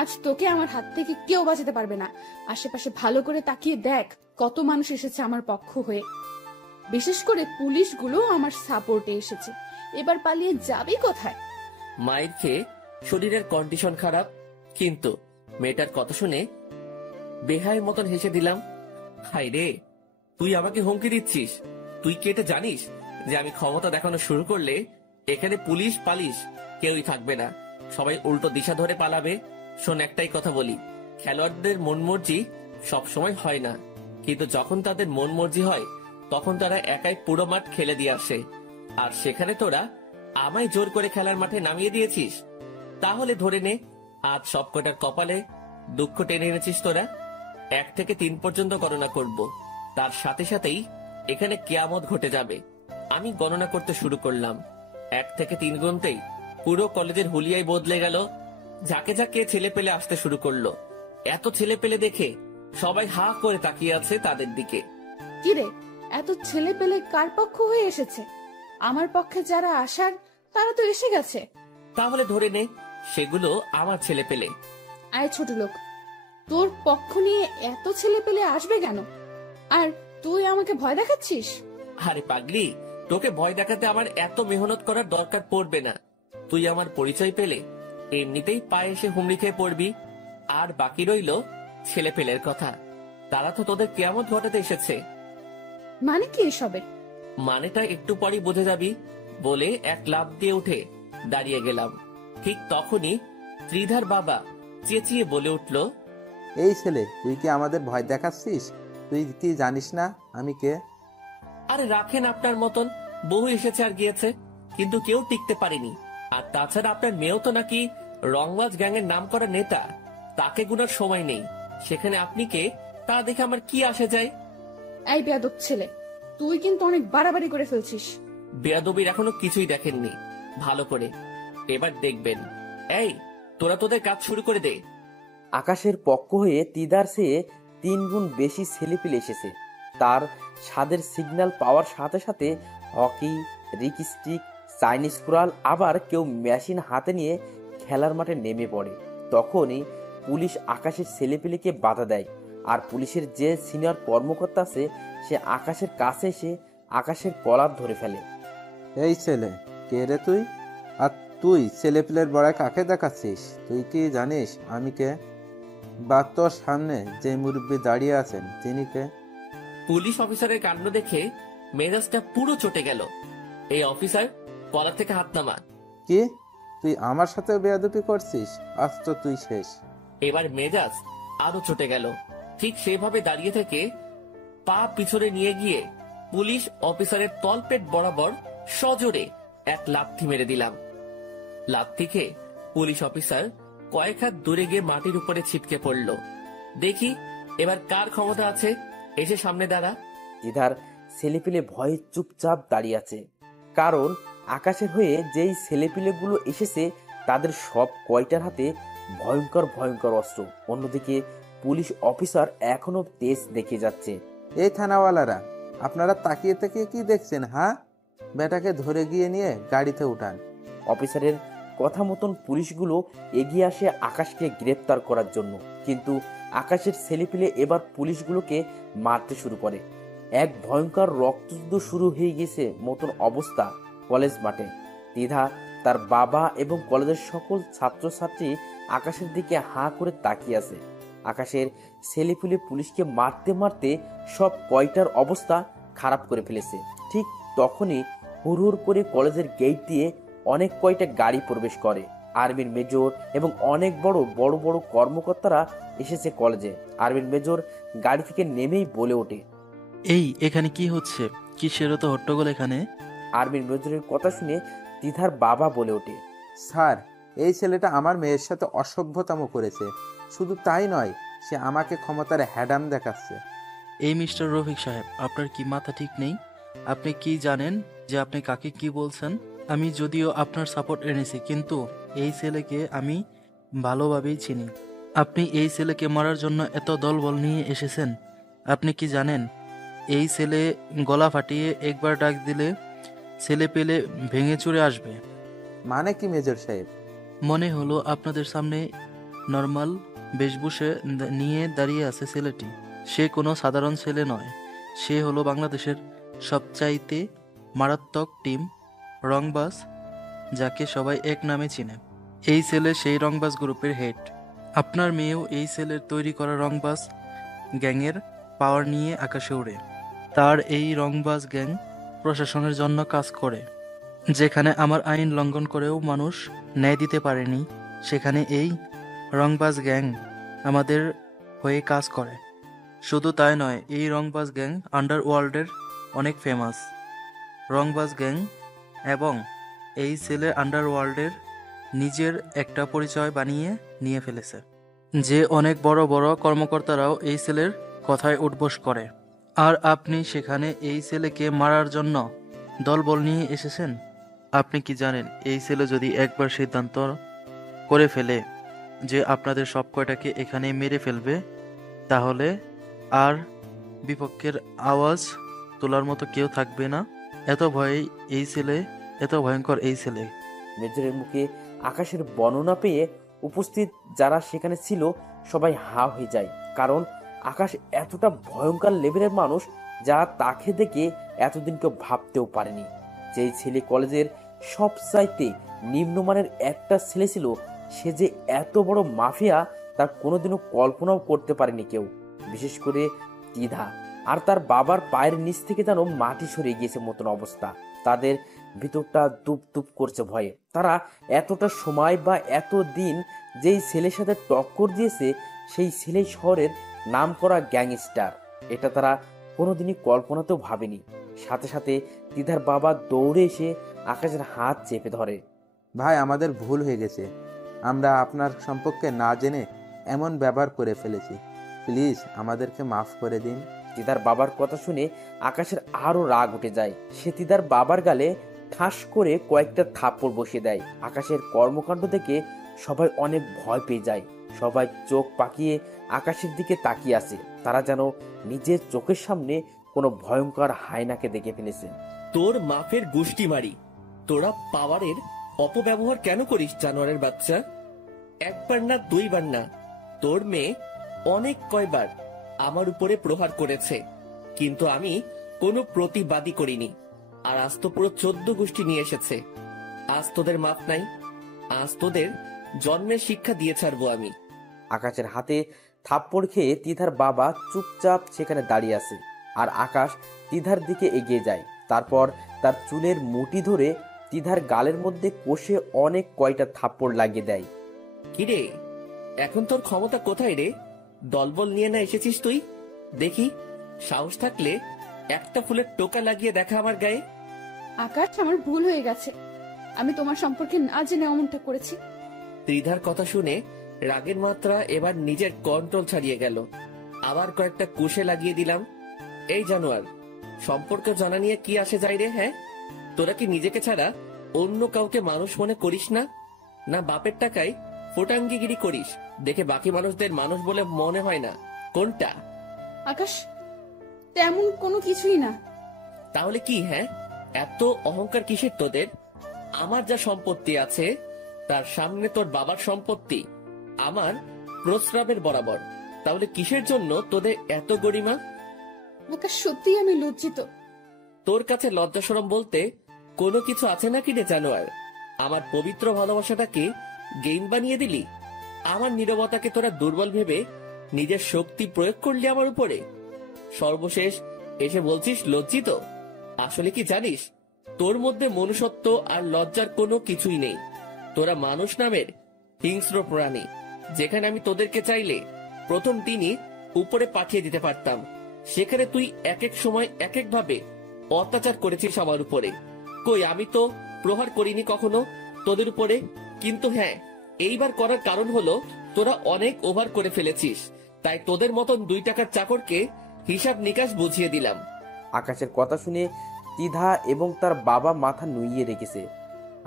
আজ তোকে আমার হাত থেকে কেউ বাঁচাতে পারবে না। আশেপাশে ভালো করে তাকিয়ে দেখ, কত মানুষ এসেছে আমার পক্ষ হয়ে। বিশেষ করে পুলিশগুলো আমার সাপোর্টে এসেছে। এবার পালিয়ে যাবি কোথায়? মায়ের খেয়ে শরীরের কন্ডিশন খারাপ, কিন্তু মেয়েটার কথা শুনে বেহায়ের মতন হেসে দিলাম। হাই রে, তুই আমাকে হুমকি দিচ্ছিস? তুই কি এটা জানিস যে আমি ক্ষমতা দেখানো শুরু করলে এখানে পুলিশ পালিশ কেউই থাকবে না, সবাই উল্টো দিশা ধরে পালাবে? শোন, একটাই কথা বলি, খেলোয়াড়দের মন মর্জি সবসময় হয় না, কিন্তু যখন তাদের মন মর্জি হয় তখন তারা একাই পুরো মাঠ খেলে দিয়ে আসে। আর সেখানে তোরা আমায় জোর করে খেলার মাঠে নামিয়ে দিয়েছিস। তাহলে ধরে নে, আজ সবকটার কপালে দুঃখ টেনে এনেছিস তোরা। 1 থেকে 3 পর্যন্ত গণনা করব, তার সাথে সাথেই এখানে কিয়ামত ঘটে যাবে। আমি গণনা করতে শুরু করলাম। 1 থেকে 3 গুনতেই পুরো কলেজের হুলিয়াই বদলে গেল। ঝাঁকে ঝাঁকে ছেলে পেলে আসতে শুরু করলো। এত ছেলে পেলে দেখে সবাই হা করে তাকিয়ে আছে তাদের দিকে। কি রে, এত ছেলে পেলে কার পক্ষ হয়ে এসেছে? আমার পক্ষে যারা আসার তারা তো এসে গেছে। তাহলে ধরে নে সেগুলো আমার ছেলে পেলে। আয় ছোট লোক, তোর পক্ষ নিয়ে এত ছেলে পেলে আসবে কেন? আর তুই আমাকে ভয় দেখাচ্ছিস? আরে পাগলি, তোকে ভয় দেখাতে আমার এত মেহনত করার দরকার পড়বে না। তুই আমার পরিচয় পেলে এমনিতেই পায়ে এসে হুমড়ি খেয়ে পড়বি। আর বাকি রইল ছেলে পেলের কথা। তারা তো তোদের কিয়ামত ঘটাতে এসেছে। মানে কি এসবের? মানেটা একটু পরই বুঝে যাবি বলে এক লাফ দিয়ে উঠে দাঁড়িয়ে গেলাম। ঠিক তখনই ত্রিধার বাবা চেঁচিয়ে বলে উঠল, এই ছেলে, তুই কি আমাদের ভয় দেখাচ্ছিস? তুই কি জানিস না আমি কে? আরে রাখেন, আপনার মতন বহু এসেছে আর গিয়েছে, কিন্তু কেউ টিকতে পারেনি। আর তাছাড়া আপনার মেয়েও তো নাকি রংবাজ গ্যাংয়ের নাম করা নেতা, তাকে গুনার সময় নেই। সেখানে আপনি কে তা দেখে আমার কি আসে যায়? এই বেয়াদব ছেলে, তুই কিন্তু অনেক বাড়াবাড়ি করে ফেলছিস। বেয়াদবির এখনো কিছুই দেখেননি ভালো করে, এবার দেখবেন। এই তোরা তোদের কাজ শুরু করে দে। আকাশের পক্ষ হয়ে তিদার চেয়ে 3 গুণ বেশি ছেলেপিলে এসেছে। তার স্বাদের সিগন্যাল পাওয়ার সাথে সাথে হকি, রিকস্টিক, চাইনিজ কুড়াল, আবার কেউ মেশিন হাতে নিয়ে খেলার মাঠে নেমে পড়ে। তখনই পুলিশ আকাশের ছেলেপিলেকে বাধা দেয়। আর পুলিশের যে সিনিয়র কর্মকর্তা আছে সে আকাশের কাছে এসে আকাশের কলার ধরে ফেলে। এই ছেলে, কে রে তুই? আর তুই ছেলেপিলের বড়ায় কাকে দেখাচ্ছিস? তুই কি জানিস আমি কে? বা তোর সামনে যে মুরব্বী দাঁড়িয়ে আছেন তিনি কে? পুলিশ অফিসারের কাণ্ড দেখে মেজাজটা পুরো চটে গেল। এই অফিসার, কলার থেকে হাত নামা। কি, তুই আমার সাথে বেয়াদবি করছিস? আজ তো তুই শেষ। এবার মেজাজ আরো চটে গেল। ঠিক সেভাবে দাঁড়িয়ে থেকে পা পিছনে নিয়ে গিয়ে পুলিশ অফিসারের তলপেট বরাবর সজোরে এক লাথি মেরে দিলাম। লাথি খেয়ে পুলিশ অফিসার কয়েক হাত দূরে গিয়ে মাটির উপরে ছিটকে পড়ল। দেখি এবার কার ক্ষমতা আছে, এসে সামনে দাঁড়া। দিদার ছেলেপিলে ভয়ে চুপচাপ দাঁড়িয়ে আছে, কারণ আকাশের হয়ে যেই ছেলেপিলেগুলো এসেছে তাদের সব কয়টার হাতে ভয়ঙ্কর ভয়ঙ্কর অস্ত্র। অন্যদিকে পুলিশ অফিসার এখনো তেজ দেখে যাচ্ছে। এই থানাওয়ালারা, আপনারা তাকিয়ে তাকিয়ে কি দেখছেন? হ্যাঁ, বেটাকে ধরে গিয়ে নিয়ে গাড়িতে উঠান। অফিসারের কথা মতন পুলিশগুলো এগিয়ে আসে আকাশকে গ্রেপ্তার করার জন্য, কিন্তু আকাশের ছেলেপিলে এবার পুলিশগুলোকে মারতে শুরু করে। এক ভয়ঙ্কর রক্তযুদ্ধ শুরু হয়ে গেছে মতন অবস্থা কলেজ মাঠে। দ্বিধা, তার বাবা এবং কলেজের সকল ছাত্রছাত্রী আকাশের দিকে হাঁ করে তাকিয়ে আছে। আকাশের ছেলেপিলে পুলিশকে মারতে মারতে সব কয়টার অবস্থা খারাপ করে ফেলেছে। ঠিক তখনই হুড় করে কলেজের গেট দিয়ে অনেক কয়টা গাড়ি প্রবেশ করে। আর্মির মেজর এবং অনেক বড় বড় কর্মকর্তারা এসেছে কলেজে। আর্মির মেজর গাড়ি থেকে নেমেই বলে ওঠে, এই এখানে কি হচ্ছে? কিসের তো হট্টগোল এখানে? আর্মির মেজরের কথা শুনে দ্বিধার বাবা বলে ওঠে, স্যার, এই ছেলেটা আমার মেয়ের সাথে অসভ্যতাম করেছে। শুধু তাই নয়, সে আমাকে ক্ষমতার হ্যাডাম দেখাচ্ছে। এই মিস্টার রফিক সাহেব, আপনার কি মাথা ঠিক নেই? আপনি কি জানেন যে আপনি কাকে কি বলছেন? আমি যদিও আপনার সাপোর্ট এনেছি, কিন্তু এই ছেলেকে আমি ভালোভাবেই চিনি। আপনি এই ছেলেকে মারার জন্য এত দলবল নিয়ে এসেছেন। আপনি কি জানেন এই ছেলে গলা ফাটিয়ে একবার ডাক দিলে ছেলে পেলে ভেঙে চুরে আসবে? মানে কি মেজর সাহেব? মনে হলো আপনাদের সামনে নর্মাল বেশভূষে নিয়ে দাঁড়িয়ে আছে ছেলেটি। সে কোনো সাধারণ ছেলে নয়, সে হলো বাংলাদেশের সবচাইতে মারাত্মক টিম রংবাজ, যাকে সবাই এক নামে চিনে। এই ছেলে সেই রংবাজ গ্রুপের হেড। আপনার মেয়েও এই ছেলের তৈরি করা রংবাজ গ্যাংয়ের পাওয়ার নিয়ে আকাশে ওড়ে। তার এই রংবাজ গ্যাং প্রশাসনের জন্য কাজ করে। যেখানে আমার আইন লঙ্ঘন করেও মানুষ ন্যায় দিতে পারেনি, সেখানে এই রংবাজ গ্যাং আমাদের হয়ে কাজ করে। শুধু তাই নয়, এই রংবাজ গ্যাং আন্ডারওয়ার্ল্ডের অনেক ফেমাস রংবাজ গ্যাং, এবং এই ছেলে আন্ডারওয়ার্ল্ডের নিজের একটা পরিচয় বানিয়ে নিয়ে ফেলেছে, যে অনেক বড় বড় কর্মকর্তারাও এই ছেলের কথায় উঠবোস করে। আর আপনি সেখানে এই ছেলেকে মারার জন্য দলবল নিয়ে এসেছেন। আপনি কি জানেন এই ছেলে যদি একবার সিদ্ধান্ত করে ফেলে যে আপনাদের সব কয়টাকে এখানে মেরে ফেলবে, তাহলে আর বিপক্ষের আওয়াজ তোলার মতো কেউ থাকবে না। এত ভয়ঙ্কর এই ছেলে। মেজরের মুখে আকাশের বর্ণনা পেয়ে উপস্থিত যারা সেখানে ছিল সবাই হা হয়ে যায়, কারণ আকাশ এতটা ভয়ঙ্কর লেভেলের মানুষ যা তাকে দেখে এতদিন কেউ ভাবতেও পারেনি। যেই ছেলে কলেজের সবচাইতে নিম্নমানের একটা ছেলে ছিল, সে যে এত বড় মাফিয়া তার কোনোদিনও কল্পনাও করতে পারেনি কেউ। বিশেষ করে দ্বিধা আর তার বাবার পায়ের নিচ থেকে যেন মাটি সরে গিয়েছে মতন অবস্থা। তাদের ভিতরটা দুপ দুপ করছে ভয়ে। তারা এতটা সময় বা এত দিন যেই ছেলের সাথে টক্কর দিয়েছে, সেই ছেলেই শহরের নাম করা গ্যাংস্টার, এটা তারা কোনোদিনই কল্পনাতেও ভাবেনি। সাথে সাথে দ্বিধার বাবা দৌড়ে এসে আকাশের হাত চেপে ধরে। ভাই, আমাদের ভুল হয়ে গেছে। আমরা আপনার সম্পর্কে না জেনে এমন ব্যবহার করে ফেলেছি। প্লিজ আমাদেরকে মাফ করে দিন। দিদার বাবার কথা শুনে আকাশের আরো রাগ উঠে যায়। সে দিদার বাবার গালে ঠাস করে কয়েকটা থাপ্পড় বসিয়ে দেয়। আকাশের কর্মকাণ্ড দেখে সবাই অনেক ভয় পেয়ে যায়। সবাই চোখ পাকিয়ে আকাশের দিকে তাকিয়ে আছে। তারা যেন নিজের চোখের সামনে কোনো ভয়ঙ্কর হায়নাকে দেখে ফেলেছে। তোর মাফের গুষ্টি মারি, তোরা পাওয়ারের অপব্যবহার কেন করিস জানোয়ারের বাচ্চা? একবার না দুইবার না, তোর মেয়ে অনেক কয়বার আমার উপরে প্রহার করেছে, কিন্তু আমি কোনো প্রতিবাদী করিনি। আর আজ তো পুরো 14 গোষ্ঠী নিয়ে এসেছে। আজ তোদের মাফ নাই, আজ তোদের জন্মের শিক্ষা দিয়ে ছাড়বো আমি। আকাশের হাতে থাপ্পড় খেয়ে তিধার বাবা চুপচাপ সেখানে দাঁড়িয়ে আছে, আর আকাশ তিধার দিকে এগিয়ে যায়। তারপর তার চুলের মুঠি ধরে তিধার গালের মধ্যে কষে অনেক কয়টা থাপ্পড় লাগিয়ে দেয়। কিরে, এখন তোর ক্ষমতা কোথায় রে? দলবল নিয়ে না এসেছিস তুই? দেখি সাহস থাকলে একটা ফুলের টোকা লাগিয়ে দেখা আমার গায়ে। আকাশ, আমার ভুল হয়ে গেছে। আমি তোমার সম্পর্কে না জেনে অমনটা করেছি। ত্রিধার কথা শুনে রাগের মাত্রা এবার নিজের কন্ট্রোল ছাড়িয়ে গেল। আবার কয়েকটা কুশে লাগিয়ে দিলাম। এই জানোয়ার, সম্পর্ক জানা নিয়ে কি আসে যায় রে? হ্যাঁ, তোরা কি নিজেকে ছাড়া অন্য কাউকে মানুষ মনে করিস না? না বাপের টাকায় ফোটাঙ্গিগিরি করিস দেখে বাকি মানুষদের মানুষ বলে মনে হয় না? কোনটা? আকাশ, তেমন কোনো কিছুই না। তাহলে কি? হ্যাঁ, এত অহংকার কিসের তোদের? আমার যা সম্পত্তি আছে তার সামনে তোর বাবার সম্পত্তি আমার প্রস্রাবের বরাবর। তাহলে কিসের জন্য তোদের এত গরিমা? আকাশ, সত্যিই আমি লজ্জিত। তোর কাছে লজ্জা শরম বলতে কোনো কিছু আছে নাকি রে জানোয়ার? আমার পবিত্র ভালোবাসাটাকে গেম বানিয়ে দিলি। আমার নীরবতাকে তোরা দুর্বল ভেবে নিজের শক্তি প্রয়োগ করলি আমার উপরে। সর্বশেষ এসে বলছিস লজ্জিত? আসলে কি জানিস, তোর মধ্যে মনুষ্যত্ব আর লজ্জার কোনো কিছুই নেই। তোরা মানুষ নামের হিংস্র প্রাণী, যেখানে আমি তোদেরকে চাইলে প্রথম দিনই উপরে পাঠিয়ে দিতে পারতাম, সেখানে তুই এক এক সময় এক এক ভাবে অত্যাচার করেছিস আমার উপরে। কই, আমি তো প্রহার করিনি কখনো তোদের উপরে। কিন্তু হ্যাঁ, এইবার করার কারণ হলো তোরা অনেক ওভার করে ফেলেছিস, তাই তোদের মতন 2 টাকার চাকরকে হিসাব নিকাশ বুঝিয়ে দিলাম। আকাশের কথা শুনে তিধা এবং তার বাবা মাথা নুইয়ে রেখেছে,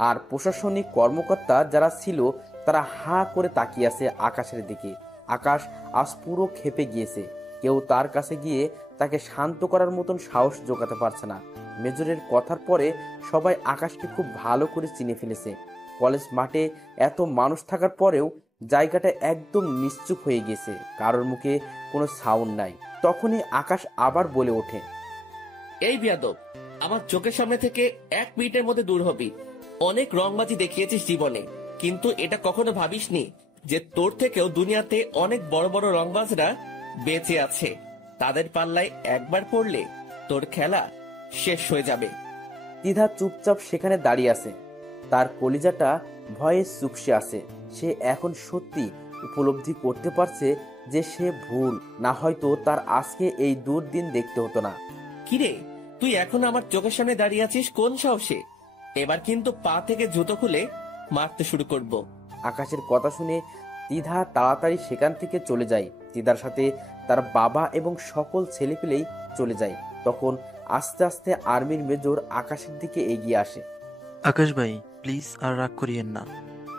আর প্রশাসনিক কর্মকর্তা যারা ছিল তারা হাঁ করে তাকিয়ে আছে আকাশের দিকে। আকাশ আজ পুরো ক্ষেপে গিয়েছে। কেউ তার কাছে গিয়ে তাকে শান্ত করার মতন সাহস জোগাতে পারছে না। মেজরের কথার পরে সবাই আকাশকে খুব ভালো করে চিনে ফেলেছে। কলেজ মাঠে এত মানুষ থাকার পরেও জায়গাটা একদম নিশ্চুপ হয়ে গেছে, কারোর মুখে কোনো সাউন্ড নাই। তখনই আকাশ আবার বলে ওঠে, এই বিয়াদব, আমার চোখের সামনে থেকে 1 মিনিটের মধ্যে দূর হবি। অনেক রংবাজি দেখিয়েছিস জীবনে, কিন্তু এটা কখনো ভাবিসনি যে তোর থেকেও দুনিয়াতে অনেক বড় বড় রংবাজরা বেঁচে আছে। তাদের পাল্লায় একবার পড়লে তোর খেলা শেষ হয়ে যাবে। তিধা চুপচাপ সেখানে দাঁড়িয়ে আছে, তার কলিজাটা ভয়ে চুপসে আছে। সে এখন সত্যি উপলব্ধি করতে পারছে যে সে ভুল, না হয়তো তার আজকে এই দুর্দিন দেখতে হতো না। কিরে, তুই এখন আমার চোখের সামনে দাঁড়িয়ে আছিস কোন সাহসে? এবার কিন্তু পা থেকে জুতো খুলে মারতে শুরু করব। আকাশের কথা শুনে তিধা তাড়াতাড়ি সেখান থেকে চলে যায়। তিধার সাথে তার বাবা এবং সকল ছেলেপিলেই চলে যায়। তখন আস্তে আস্তে আর্মির মেজর আকাশের দিকে এগিয়ে আসে। আকাশ ভাই, প্লিজ আর রাগ করিয়েন না।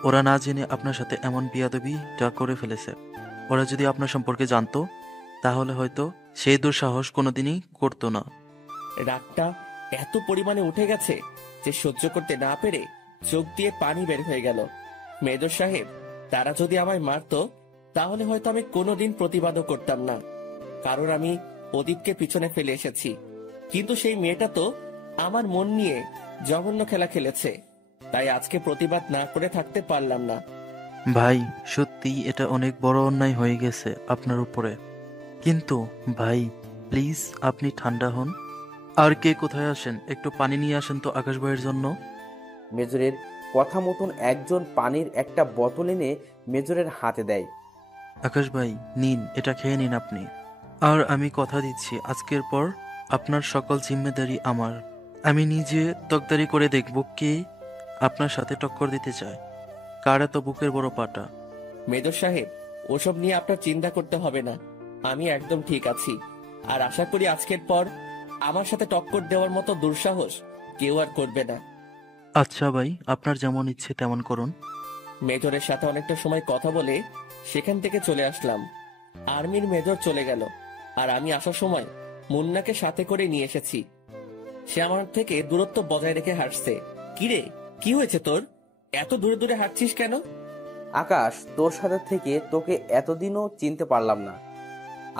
ওরা না জেনে আপনার সাথে এমন বিয়াদবিটা করে ফেলেছে। ওরা যদি আপনার সম্পর্কে জানতো তাহলে হয়তো সেই দুঃসাহস কোনোদিনই করতো না। রাগটা এত পরিমাণে উঠে গেছে যে সহ্য করতে না পেরে চোখ দিয়ে পানি বের হয়ে গেল। মেজর সাহেব, তারা যদি আমায় মারতো তাহলে হয়তো আমি কোনোদিন প্রতিবাদও করতাম না, কারণ আমি অতীতকে পিছনে ফেলে এসেছি। কিন্তু সেই মেয়েটা তো আমার মন নিয়ে জঘন্য খেলা খেলেছে, তাই আজকে প্রতিবাদ না করে থাকতে পারলাম না। ভাই, সত্যিই এটা অনেক বড় অন্যায় হয়ে গেছে আপনার উপরে। কিন্তু ভাই, প্লিজ আপনি ঠান্ডা হন। আর কে কোথায় আসেন, একটু পানি নিয়ে আসেন তো আকাশ ভাইয়ের জন্য। মেজরের কথা মতন একজন পানির একটা বোতল এনে মেজরের হাতে দেয়। আকাশ ভাই, নিন, এটা খেয়ে নিন আপনি। আর আমি কথা দিচ্ছি, আজকের পর আপনার সকল জিম্মেদারি আমার। আমি নিজে তকদারি করে দেখব কে আপনার সাথে টক্কর দিতে চায়, কার এত বুকের বড় পাটা। মেজর সাহেব, ওসব নিয়ে আপনার চিন্তা করতে হবে না, আমি একদম ঠিক আছি। আর আশা করি আজকের পর আমার সাথে টক্কর দেওয়ার মতো দুঃসাহস কেউ আর করবে না। আচ্ছা ভাই, আপনার যেমন ইচ্ছে তেমন করুন। মেজরের সাথে অনেকটা সময় কথা বলে সেখান থেকে চলে আসলাম। আর্মির মেজর চলে গেল, আর আমি আসার সময় মুন্নাকে সাথে করে নিয়ে এসেছি। সে আমার থেকে দূরত্ব বজায় রেখে হাঁটছে। কিরে, কি হয়েছে তোর? এত দূরে দূরে হাঁটছিস কেন? আকাশ, তোর সাথে থেকে তোকে এতদিনও চিনতে পারলাম না।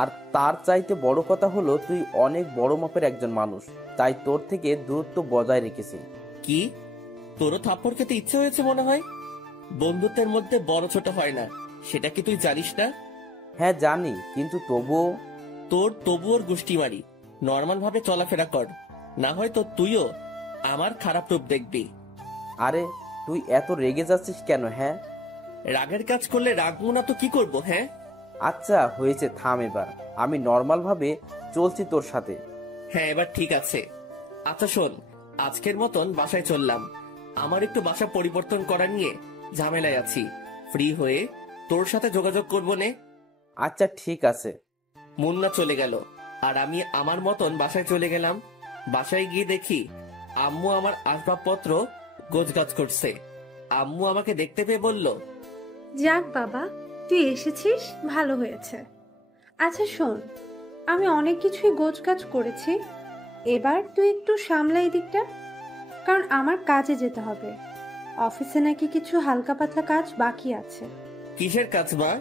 আর তার চাইতে বড় কথা হলো তুই অনেক বড় মাপের একজন মানুষ, তাই তোর থেকে দূরত্ব বজায় রেখেছি। কি, তোরও থাপ্পড় খেতে ইচ্ছে হয়েছে মনে হয়? বন্ধুত্বের মধ্যে বড় ছোট হয় না, সেটা কি তুই জানিস না? হ্যাঁ জানি, কিন্তু তবুও। তবুওর গোষ্ঠী মারি। নর্মাল ভাবে চলাফেরা কর, না হয় তো তুইও আমার খারাপ রূপ দেখবি। আরে তুই এত রেগে যাচ্ছিস কেন? হ্যাঁ, রাগের কাজ করলে রাগবো না তো কি করব? হ্যাঁ আচ্ছা হয়েছে, থাম এবার। আমি নর্মাল ভাবে চলছি তোর সাথে। হ্যাঁ, এবার ঠিক আছে। আচ্ছা শোন, আজকের মতন বাসায় চললাম। আমার একটু বাসা পরিবর্তন করা নিয়ে ঝামেলায় আছি। ফ্রি হয়ে তোর সাথে যোগাযোগ করবো নে। আচ্ছা ঠিক আছে। মুন্না চলে গেল, আর আমি আমার মতন বাসায় চলে গেলাম। বাসায় গিয়ে দেখি আম্মু আমার আসবাবপত্র গোছগাছ করছে। আম্মু আমাকে দেখতে পেয়ে বলল, যাক বাবা, তুই এসেছিস, ভালো হয়েছে। আচ্ছা শোন, আমি অনেক কিছুই গোছগাছ করেছি, এবার তুই একটু সামলা এই দিকটা, কারণ আমার কাজে যেতে হবে। অফিসে নাকি কিছু হালকা পাতলা কাজ বাকি আছে। কিসের কাজ মা?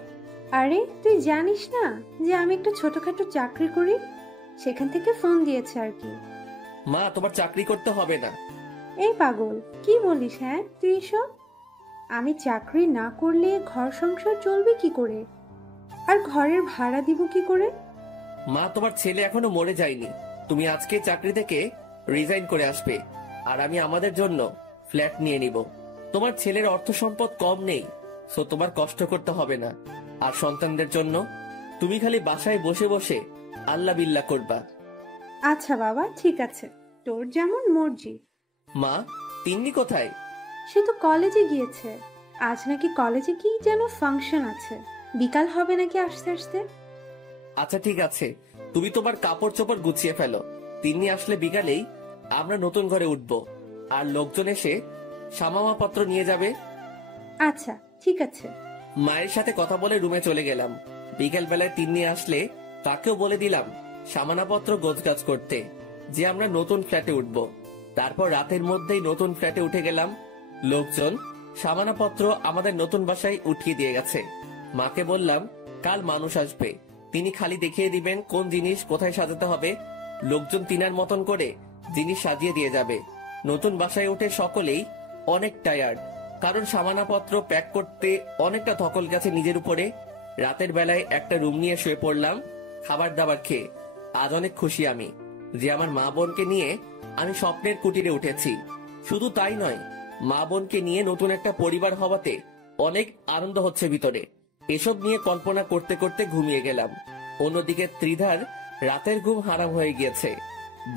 আরে তুই জানিস না যে আমি একটা ছোটখাটো চাকরি করি? সেখান থেকে ফোন দিয়েছে আর কি। মা, তোমার চাকরি করতে হবে না। এই পাগল, কি বলিস? হ্যাঁ তুই এসব? আমি চাকরি না করলে ঘর সংসার চলবে কি করে, আর ঘরের ভাড়া দিব কি করে? মা, তোমার ছেলে এখনো মরে যায়নি। তুমি আজকে চাকরি থেকে রিজাইন করে আসবে, আর আমি আমাদের জন্য ফ্ল্যাট নিয়ে নিব। তোমার ছেলের অর্থ সম্পদ কম নেই, সো তোমার কষ্ট করতে হবে না। আর সন্তানদের জন্য তুমি খালি বাসায় বসে বসে আল্লাহ বিল্লাহ করবা। আচ্ছা বাবা, ঠিক আছে, তোর যেমন মর্জি। মা, তিন্নি কোথায়? সে তো কলেজে গিয়েছে। আজ নাকি কলেজে কি যেন ফাংশন আছে, বিকাল হবে নাকি আসতে আসতে। আচ্ছা ঠিক আছে, তুমি তোমার কাপড় চোপড় গুছিয়ে ফেলো। তিন্নি আসলে বিকালেই আমরা নতুন ঘরে উঠবো, আর লোকজন এসে সামামাপত্র নিয়ে যাবে। আচ্ছা ঠিক আছে। মায়ের সাথে কথা বলে রুমে চলে গেলাম। বিকেল বেলায় তিন্নি আসলে তাকেও বলে দিলাম সামানাপত্র গোছগাছ করতে, যে আমরা নতুন ফ্ল্যাটে উঠবো। তারপর রাতের মধ্যেই নতুন ফ্ল্যাটে উঠে গেলাম। লোকজন সামানাপত্র আমাদের নতুন বাসায় উঠিয়ে দিয়ে গেছে। মাকে বললাম কাল মানুষ আসবে, তিনি খালি দেখিয়ে দিবেন কোন জিনিস কোথায় সাজাতে হবে। লোকজন তিনার মতন করে জিনিস সাজিয়ে দিয়ে যাবে। নতুন বাসায় উঠে সকলেই অনেক টায়ার্ড, কারণ সামানাপত্র প্যাক করতে অনেকটা ধকল গেছে নিজের উপরে। রাতের বেলায় একটা রুম নিয়ে শুয়ে পড়লাম খাবার দাবার খেয়ে। আজ অনেক খুশি আমি যে আমার মা বোনকে নিয়ে আমি স্বপ্নের কুটিরে উঠেছি। শুধু তাই নয়, মা বোনকে নিয়ে নতুন একটা পরিবার হওয়াতে অনেক আনন্দ হচ্ছে ভিতরে। এসব নিয়ে কল্পনা করতে করতে ঘুমিয়ে গেলাম। অন্যদিকে ত্রিধার রাতের ঘুম হারাম হয়ে গিয়েছে।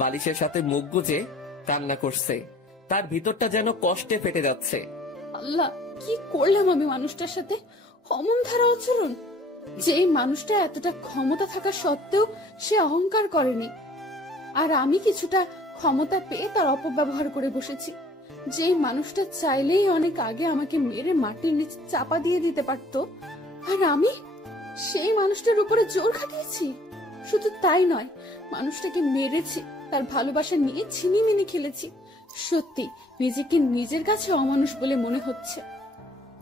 বালিশের সাথে মুখ গুজে কান্না করছে। তার ভিতরটা যেন কষ্টে ফেটে যাচ্ছে। আল্লাহ, কি করলাম আমি মানুষটার সাথে? অমন ধারা আচরণ! যে মানুষটা এতটা ক্ষমতা থাকা সত্ত্বেও সে অহংকার করেনি, আর আমি কিছুটা ক্ষমতা পেয়ে তার অপব্যবহার করে বসেছি। যে মানুষটা চাইলেই অনেক আগে আমাকে মেরে মাটির নিচে চাপা দিয়ে দিতে পারতো, আর আমি সেই মানুষটার উপরে জোর খাটিয়েছি। শুধু তাই নয়, মানুষটাকে মেরেছি, তার ভালোবাসা নিয়ে ছিনিমিনি খেলেছি। সত্যি নিজেকে নিজের কাছে অমানুষ বলে মনে হচ্ছে।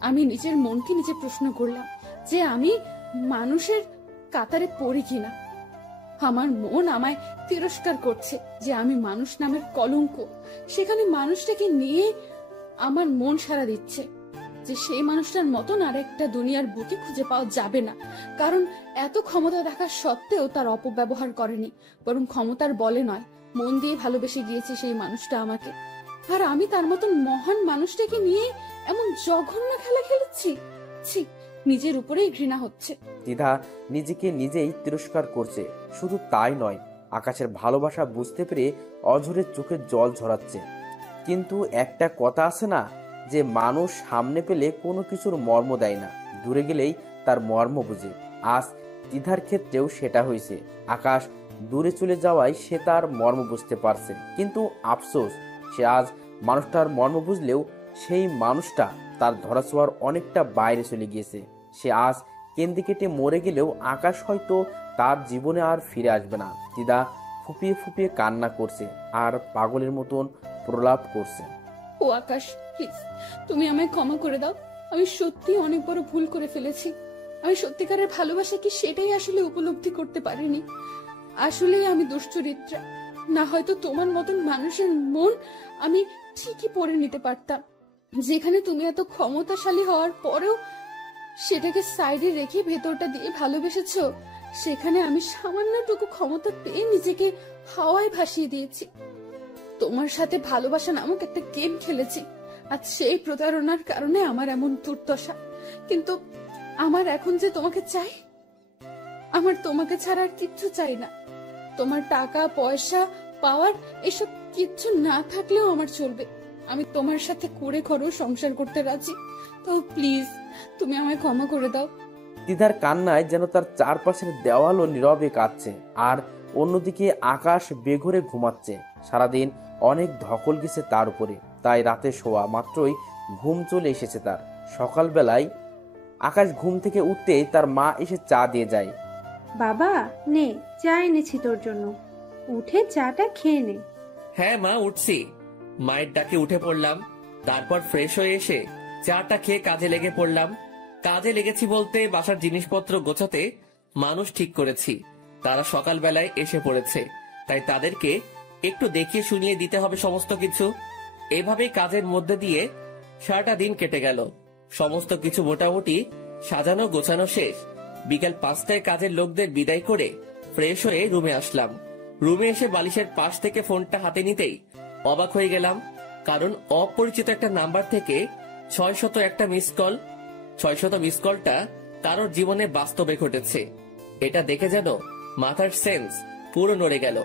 আমি নিজের মনকে নিজে প্রশ্ন করলাম যে আমি মানুষের কাতারে পড়ি কিনা। আমার মন আমায় তিরস্কার করছে যে আমি মানুষ নামের কলঙ্ক। সেখানে মানুষটাকে নিয়ে আমার মন সাড়া দিচ্ছে যে সেই মানুষটার মতন আর একটা দুনিয়ার বুকে খুঁজে পাওয়া যাবে না, কারণ এত ক্ষমতা থাকা সত্ত্বেও তার অপব্যবহার করেনি, বরং ক্ষমতার বলে নয়, মন দিয়ে ভালোবেসে গিয়েছে সেই মানুষটা আমাকে। আর আমি তার মতন মহান মানুষটাকে নিয়ে এমন জঘন্য খেলা খেলেছি। ছি, নিজের উপরেই ঘৃণা হচ্ছে। দ্বিধা নিজেকে নিজেই তিরস্কার করছে। শুধু তাই নয়, আকাশের ভালোবাসা বুঝতে পেরে অঝরে চোখের জল ঝরাচ্ছে। কিন্তু একটা কথা আছে না, যে মানুষ সামনে পেলে কোনো কিছুর মর্ম দেয় না, দূরে গেলেই তার মর্ম বুঝে। আজ দ্বিধার ক্ষেত্রেও সেটা হয়েছে। আকাশ দূরে চলে যাওয়ায় সে তার মর্ম বুঝতে পারছে, কিন্তু আফসোস, সে আজ মানুষটার মর্ম বুঝলেও সেই মানুষটা তার ধরাছোঁয়ার অনেকটা বাইরে চলে গিয়েছে। সে আজ কেন্দি কেটে মরে গেলেও আকাশ হয়তো তার জীবনে আর ফিরে আসবে না। দিদা ফুপিয়ে ফুপিয়ে কান্না করছে আর পাগলের মতন প্রলাপ করছে। ও আকাশ, প্লিজ তুমি আমায় ক্ষমা করে দাও। আমি সত্যি অনেক বড় ভুল করে ফেলেছি। আমি সত্যিকারের ভালোবাসা কি সেটাই আসলে উপলব্ধি করতে পারিনি। আসলেই আমি দুশ্চরিত্রা। না হয়তো তোমার মতন মানুষের মন আমি ঠিকই পড়ে নিতে পারতাম। যেখানে তুমি এত ক্ষমতাশালী হওয়ার পরেও সেটাকে সাইডে রেখে ভেতরটা দিয়ে ভালোবেসেছো, সেখানে আমি সামান্যটুকু ক্ষমতা পেয়ে নিজেকে হাওয়ায় ভাসিয়ে দিয়েছি। তোমার সাথে ভালোবাসা নামক একটা গেম খেলেছি, আর সেই প্রতারণার কারণে আমার এমন দুর্দশা। কিন্তু আমার এখন যে তোমাকে চাই, আমার তোমাকে ছাড়া আর কিচ্ছু চাই না। তোমার টাকা পয়সা পাওয়ার এসব কিচ্ছু না থাকলেও আমার চলবে। আমি তোমার সাথে করে ঘরেও সংসার করতে রাজি। তো প্লিজ তুমি আমায় ক্ষমা করে দাও। দিদার কান্নায় যেন তার চারপাশের দেওয়ালও নীরবে কাঁদছে, আর অন্যদিকে আকাশ বেঘরে ঘুমাচ্ছে। সারাদিন অনেক ধকল গেছে তার উপরে, তাই রাতে শোয়া মাত্রই ঘুম চলে এসেছে তার। সকালবেলায় আকাশ ঘুম থেকে উঠতেই তার মা এসে চা দিয়ে যায়। বাবা নে, চা এনেছি তোর জন্য। উঠে চাটা খেয়ে নে। হ্যাঁ মা, উঠছি। মায়ের ডাকে উঠে পড়লাম। তারপর ফ্রেশ হয়ে এসে চাটা খেয়ে কাজে লেগে পড়লাম। কাজে লেগেছি বলতে বাসার জিনিসপত্র গোছাতে মানুষ ঠিক করেছি। তারা সকালবেলায় এসে পড়েছে, তাই তাদেরকে একটু দেখিয়ে শুনিয়ে দিতে হবে সমস্ত কিছু। এভাবেই কাজের মধ্যে দিয়ে সারাটা দিন কেটে গেল। সমস্ত কিছু মোটামুটি সাজানো গোছানো শেষ। বিকেল 5টায় কাজের লোকদের বিদায় করে ফ্রেশ হয়ে রুমে আসলাম। রুমে এসে বালিশের পাশ থেকে ফোনটা হাতে নিতেই অবাক হয়ে গেলাম, কারণ অপরিচিত একটা নাম্বার থেকে 601টা মিস কল। 600 মিস কলটা কারোর জীবনে বাস্তবে ঘটেছে। এটা দেখে যেন মাথার সেন্স পুরো নড়ে গেল।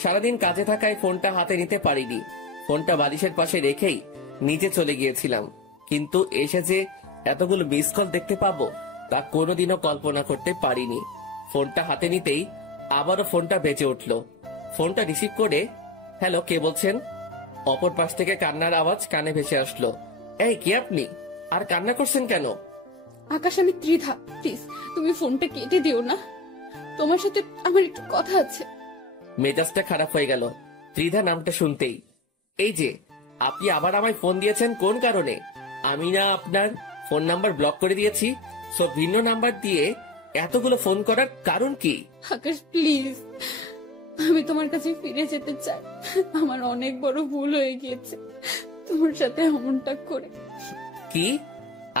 সারাদিন কাজে থাকায় ফোনটা হাতে নিতে পারিনি। ফোনটা বালিশের পাশে রেখেই নিচে চলে গিয়েছিলাম, কিন্তু এসে যে এতগুলো মিস কল দেখতে পাবো তা কোনোদিনও কল্পনা করতে পারিনি। ফোনটা হাতে নিতেই আবারও ফোনটা বেজে উঠল। ফোনটা রিসিভ করে, হ্যালো, কে বলছেন? অপর পাশ থেকে কান্নার আওয়াজ কানে ভেসে আসলো। এই, কে আপনি? আর কান্না করছেন কেন? আকাশ, আমি ত্রিধা। প্লিজ তুমি ফোনটা কেটে দিও না, তোমার সাথে আমার একটু কথা আছে। মেজাজটা খারাপ হয়ে গেল ত্রিধা নামটা শুনতেই। এই যে, আপনি আবার আমায় ফোন দিয়েছেন কোন কারণে? আমি না আপনার ফোন নাম্বার ব্লক করে দিয়েছি? সব ভিন্ন নাম্বার দিয়ে এতগুলো ফোন করার কারণ কি? আকাশ প্লিজ, আমি তোমার কাছে ফিরে যেতে চাই। আমার অনেক বড় ভুল হয়ে গিয়েছে তোমার সাথে এমনটা করে। কি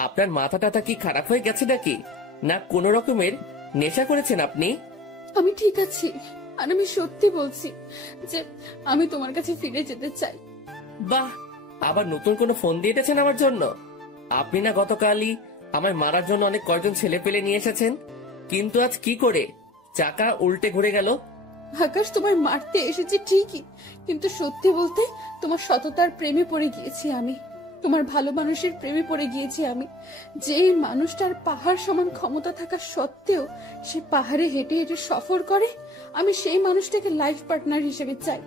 আপনার মাথা টাথা কি খারাপ হয়ে গেছে নাকি? না কোন রকমের নেশা করেছেন আপনি? আমি ঠিক আছি, আর আমি সত্যি বলছি যে আমি তোমার কাছে ফিরে যেতে চাই। বাহ, আবার নতুন কোনো ফোন দিয়ে এসেছেন আমার জন্য? আপনি না গতকালই আমায় মারার জন্য অনেক কয়জন ছেলে পেলে নিয়ে এসেছেন, কিন্তু আজ কি করে চাকা উল্টে ঘুরে গেল? আকাশ, তোমায় মারতে এসেছি ঠিকই, কিন্তু সত্যি বলতে তোমার সততার প্রেমে পড়ে গিয়েছি আমি। তোমার ভালো মানুষের প্রেমে পড়ে গিয়েছি আমি, যে মানুষটার পাহাড় সমান ক্ষমতা থাকা সত্ত্বেও সে পাহাড়ে হেঁটে হেঁটে সফর করে। আমি সেই মানুষটাকে লাইফ পার্টনার হিসেবে চাই।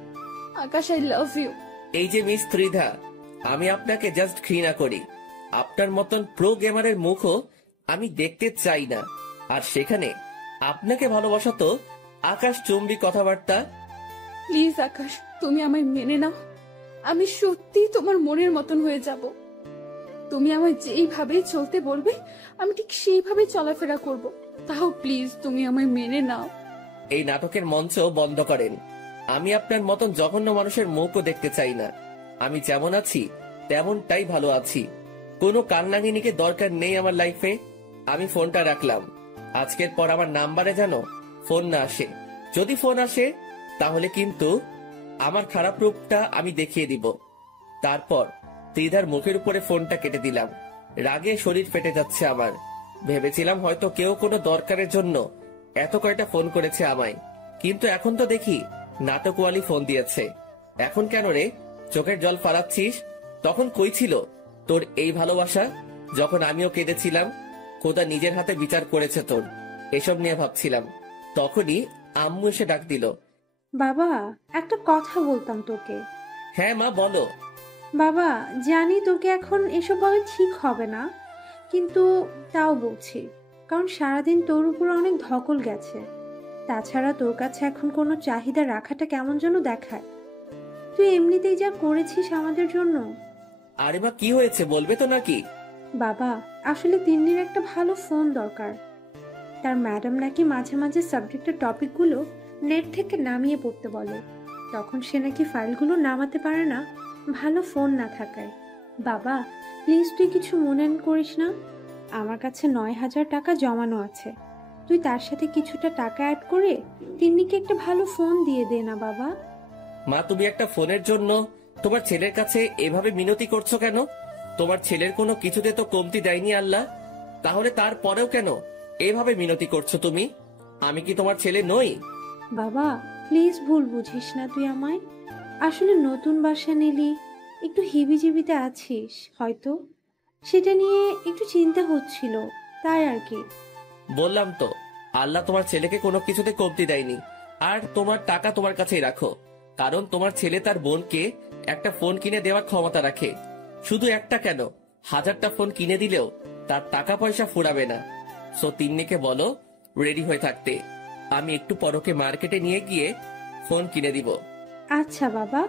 আকাশ, আই লাভ ইউ। এই যে মিস ত্রিধা, আমি আপনাকে জাস্ট ঘৃণা করি। আপনার মতন প্রো গেমারের মুখও আমি দেখতে চাই না। আর সেখানে আপনাকে ভালোবাসা তো আকাশ চুম্বি কথাবার্তা। প্লিজ আকাশ, তুমি আমায় মেনে নাও। আমি সত্যি তোমার মনের মতন হয়ে যাব। তুমি আমায় যেইভাবে চলতে বলবে আমি ঠিক সেইভাবে চলাফেরা করব। তাও প্লিজ তুমি আমায় মেনে নাও। এই নাটকের মঞ্চ বন্ধ করেন। আমি আপনার মতন জঘন্য মানুষের মুখও দেখতে চাই না। আমি যেমন আছি তেমনটাই ভালো আছি। কোনো কান্নাগিনীকে দরকার নেই আমার লাইফে। আমি ফোনটা রাখলাম। আজকের পর আমার নাম্বারে যেন ফোন না আসে। যদি ফোন আসে তাহলে কিন্তু আমার খারাপ রূপটা আমি দেখিয়ে দিব। তারপর ত্রিধার মুখের উপরে ফোনটা কেটে দিলাম। রাগে শরীর ফেটে যাচ্ছে আমার। ভেবেছিলাম হয়তো কেউ কোনো দরকারের জন্য এত কয়টা ফোন করেছে আমায়, কিন্তু এখন তো দেখি নাটকওয়ালি ফোন দিয়েছে। এখন কেন রে চোখের জল ফালাচ্ছিস? তখন কই ছিল তোর এই ভালোবাসা যখন আমিও কেঁদেছিলাম? খোদা নিজের হাতে বিচার করেছে তোর। এসব নিয়ে ভাবছিলাম, তখনই আম্মু এসে ডাক দিল। বাবা, একটা কথা বলতাম তোকে। হ্যাঁ মা, বলো। বাবা, জানি তোকে এখন এসব বলে ঠিক হবে না, কিন্তু তাও বলছি, কারণ সারাদিন তোর উপর অনেক ধকল গেছে। তাছাড়া তোর কাছে এখন কোনো চাহিদা রাখাটা কেমন যেন দেখায়। তুই এমনিতেই যা করেছিস আমাদের জন্য। আরে মা, কি হয়েছে বলবে তো নাকি? বাবা, আসলে তিন্নির একটা ভালো ফোন দরকার। তার ম্যাডাম নাকি মাঝে মাঝে সাবজেক্টের টপিকগুলো নেট থেকে নামিয়ে পড়তে বলে, তখন সে নাকি ফাইলগুলো নামাতে পারে না ভালো ফোন না থাকায়। বাবা প্লিজ, তুই কিছু মনে করিস না। আমার কাছে 9,000 টাকা জমানো আছে, তুই তার সাথে কিছুটা টাকা অ্যাড করে তিন্নিকে একটা ভালো ফোন দিয়ে দে না বাবা। মা, তুমি একটা ফোনের জন্য তোমার ছেলের কাছে এভাবে মিনতি করছো কেন? তোমার ছেলের কোনো কিছুতে তো কমতি দেয়নি আল্লাহ, তাহলে তারপরেও কেন এভাবে মিনতি করছো তুমি? আমি কি তোমার ছেলে নই? বাবা প্লিজ, ভুল বুঝিস না তুই আমায়। আসলে নতুন বাসা নিলি, একটু হিবিজিবিতে আছিস হয়তো, সেটা নিয়ে একটু চিন্তা হচ্ছিল, তাই আর কি। বললাম তো, আল্লাহ তোমার ছেলেকে কোনো কিছুতে কমতি দেয়নি। আর তোমার টাকা তোমার কাছেই রাখো, কারণ তোমার ছেলে তার বোনকে একটা ফোন কিনে দেওয়ার ক্ষমতা রাখে। শুধু একটা কেন, 1000টা ফোন কিনে দিলেও তার টাকা পয়সা ফুরাবে না। সো তিন্নিকে বলো রেডি হয়ে থাকতে। আমি একটু পরকে মার্কেটে নিয়ে গিয়ে ফোন কিনে দিব। আচ্ছা বাবা,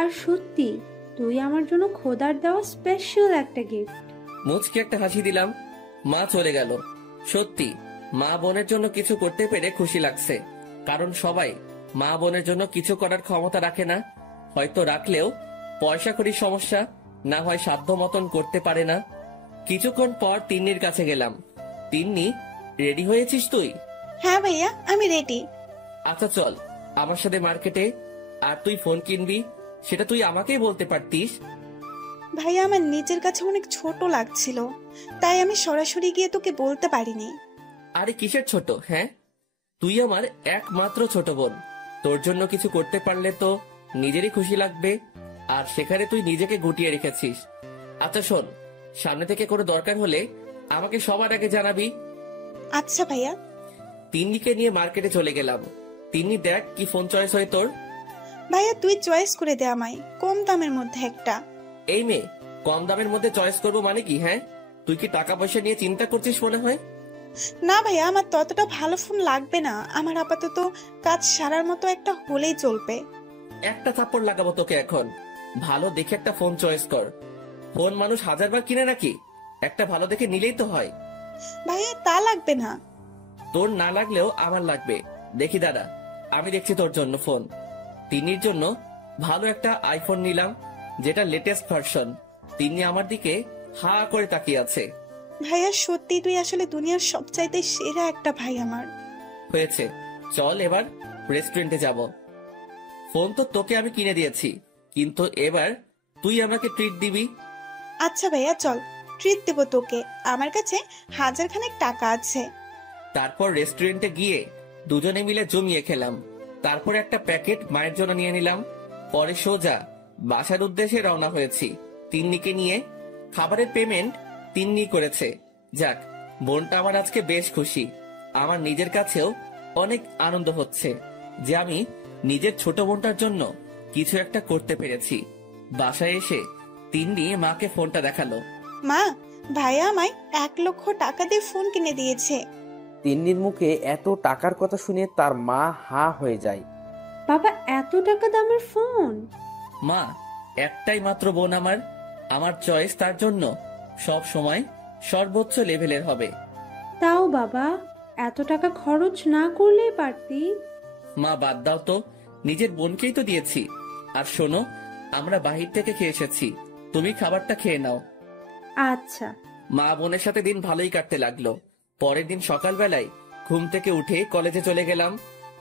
আর সত্যি তুই আমার জন্য খোদার দেওয়া স্পেশাল একটা গিফট। মুচকি একটা হাসি দিলাম। মা চলে গেল। সত্যি মা বোনের জন্য কিছু করতে পেরে খুশি লাগছে, কারণ সবাই মা বোনের জন্য কিছু করার ক্ষমতা রাখে না। হয়তো রাখলেও পয়সা কড়ির সমস্যা, না হয় সাধ্য মতন করতে পারে না। কিছুক্ষণ পর তিন্নির কাছে গেলাম। তিন্নি, রেডি হয়েছিস তুই? হ্যাঁ ভাইয়া, আমি রেডি। আচ্ছা চল আমার সাথে মার্কেটে। আর তুই ফোন কিনবি সেটা তুই আমাকেই বলতে পারতিস। ভাইয়া, আমার নিজের কাছে অনেক ছোট লাগছিল, তাই আমি সরাসরি গিয়ে তোকে বলতে পারিনি। আরে কিসের ছোট? হ্যাঁ, তুই আমার একমাত্র ছোট বোন। তোর জন্য কিছু করতে পারলে তো নিজেরই খুশি লাগবে, আর সেখানে তুই নিজেকে গুটিয়ে রেখেছিস। আচ্ছা শোন, সামনে থেকে কোনো দরকার হলে আমাকে সবার আগে জানাবি। আচ্ছা ভাইয়া। তিন্নিকে নিয়ে মার্কেটে চলে গেলাম। তিন্নি, দেখ কি ফোন চয়েস হয় তোর। ভাইয়া, তুই চয়েস করে দে আমায় কম দামের মধ্যে একটা। এই মেয়ে, কম দামের মধ্যে চয়েস করবো মানে কি? হ্যাঁ, তুই কি টাকা পয়সা নিয়ে চিন্তা করছিস মনে হয়? না ভাইয়া, আমার ততটা ভালো ফোন লাগবে না, আমার আপাতত কাজ সারার মতো একটা হলেই চলবে। একটা থাপ্পড় লাগাবো তোকে এখন। ভালো দেখে একটা ফোন চয়েস কর। ফোন মানুষ হাজারবার কিনে নাকি? একটা ভালো দেখে নিলেই তো হয়। ভাইয়া, তা লাগবে না। তোর না লাগলেও আমার লাগবে। দেখি দাদা, আমি দেখছি তোর জন্য ফোন। তিন্নির জন্য ভালো একটা আইফোন নিলাম, যেটা লেটেস্ট ভার্সন। তিন্নি আমার দিকে হা করে তাকিয়ে আছে। ভাইয়া, সত্যি তুই আসলে দুনিয়ার সবচাইতে সেরা একটা ভাই আমার। হয়েছে, চল এবার রেস্টুরেন্টে যাব। ফোন তো তোকে আমি কিনে দিয়েছি, কিন্তু এবার তুই আমাকে ট্রিট দিবি। আচ্ছা ভাইয়া, চল ট্রিট দেবো তোকে, আমার কাছে 1000 টাকা আছে। তারপর রেস্টুরেন্টে গিয়ে দুজনে মিলে জমিয়ে খেলাম। তারপর একটা প্যাকেট মায়ের জন্য নিয়ে নিলাম। পরে সোজা বাসার উদ্দেশ্যে রওনা হয়েছি তিন্নিকে নিয়ে। খাবারের পেমেন্ট তিন্নি করেছে। যাক, বোনটা আমার আজকে বেশ খুশি। আমার নিজের কাছেও অনেক আনন্দ হচ্ছে যে আমি নিজের ছোট বোনটার জন্য কিছু একটা করতে পেরেছি। বাসায় এসে তিন্নি মাকে ফোনটা দেখালো। মা, ভাইয়া আমায় 1 লক্ষ টাকা দিয়ে ফোন কিনে দিয়েছে। তিন্নির মুখে এত টাকার কথা শুনে তার মা হা হয়ে যায়। বাবা, এত টাকা দামের ফোন? মা, একটাই মাত্র বোন আমার। আমার চয়েস তার জন্য সব সময় সর্বোচ্চ লেভেলের হবে। তাও বাবা, এত টাকা খরচ না করলেই পারতি। মা বাদ দাও তো, নিজের বোনকেই তো দিয়েছি। আর শোনো, আমরা বাহির থেকে খেয়ে এসেছি, তুমি খাবারটা খেয়ে নাও। আচ্ছা। মা বোনের সাথে দিন ভালোই কাটতে লাগলো। পরের দিন সকালবেলায় ঘুম থেকে উঠে কলেজে চলে গেলাম।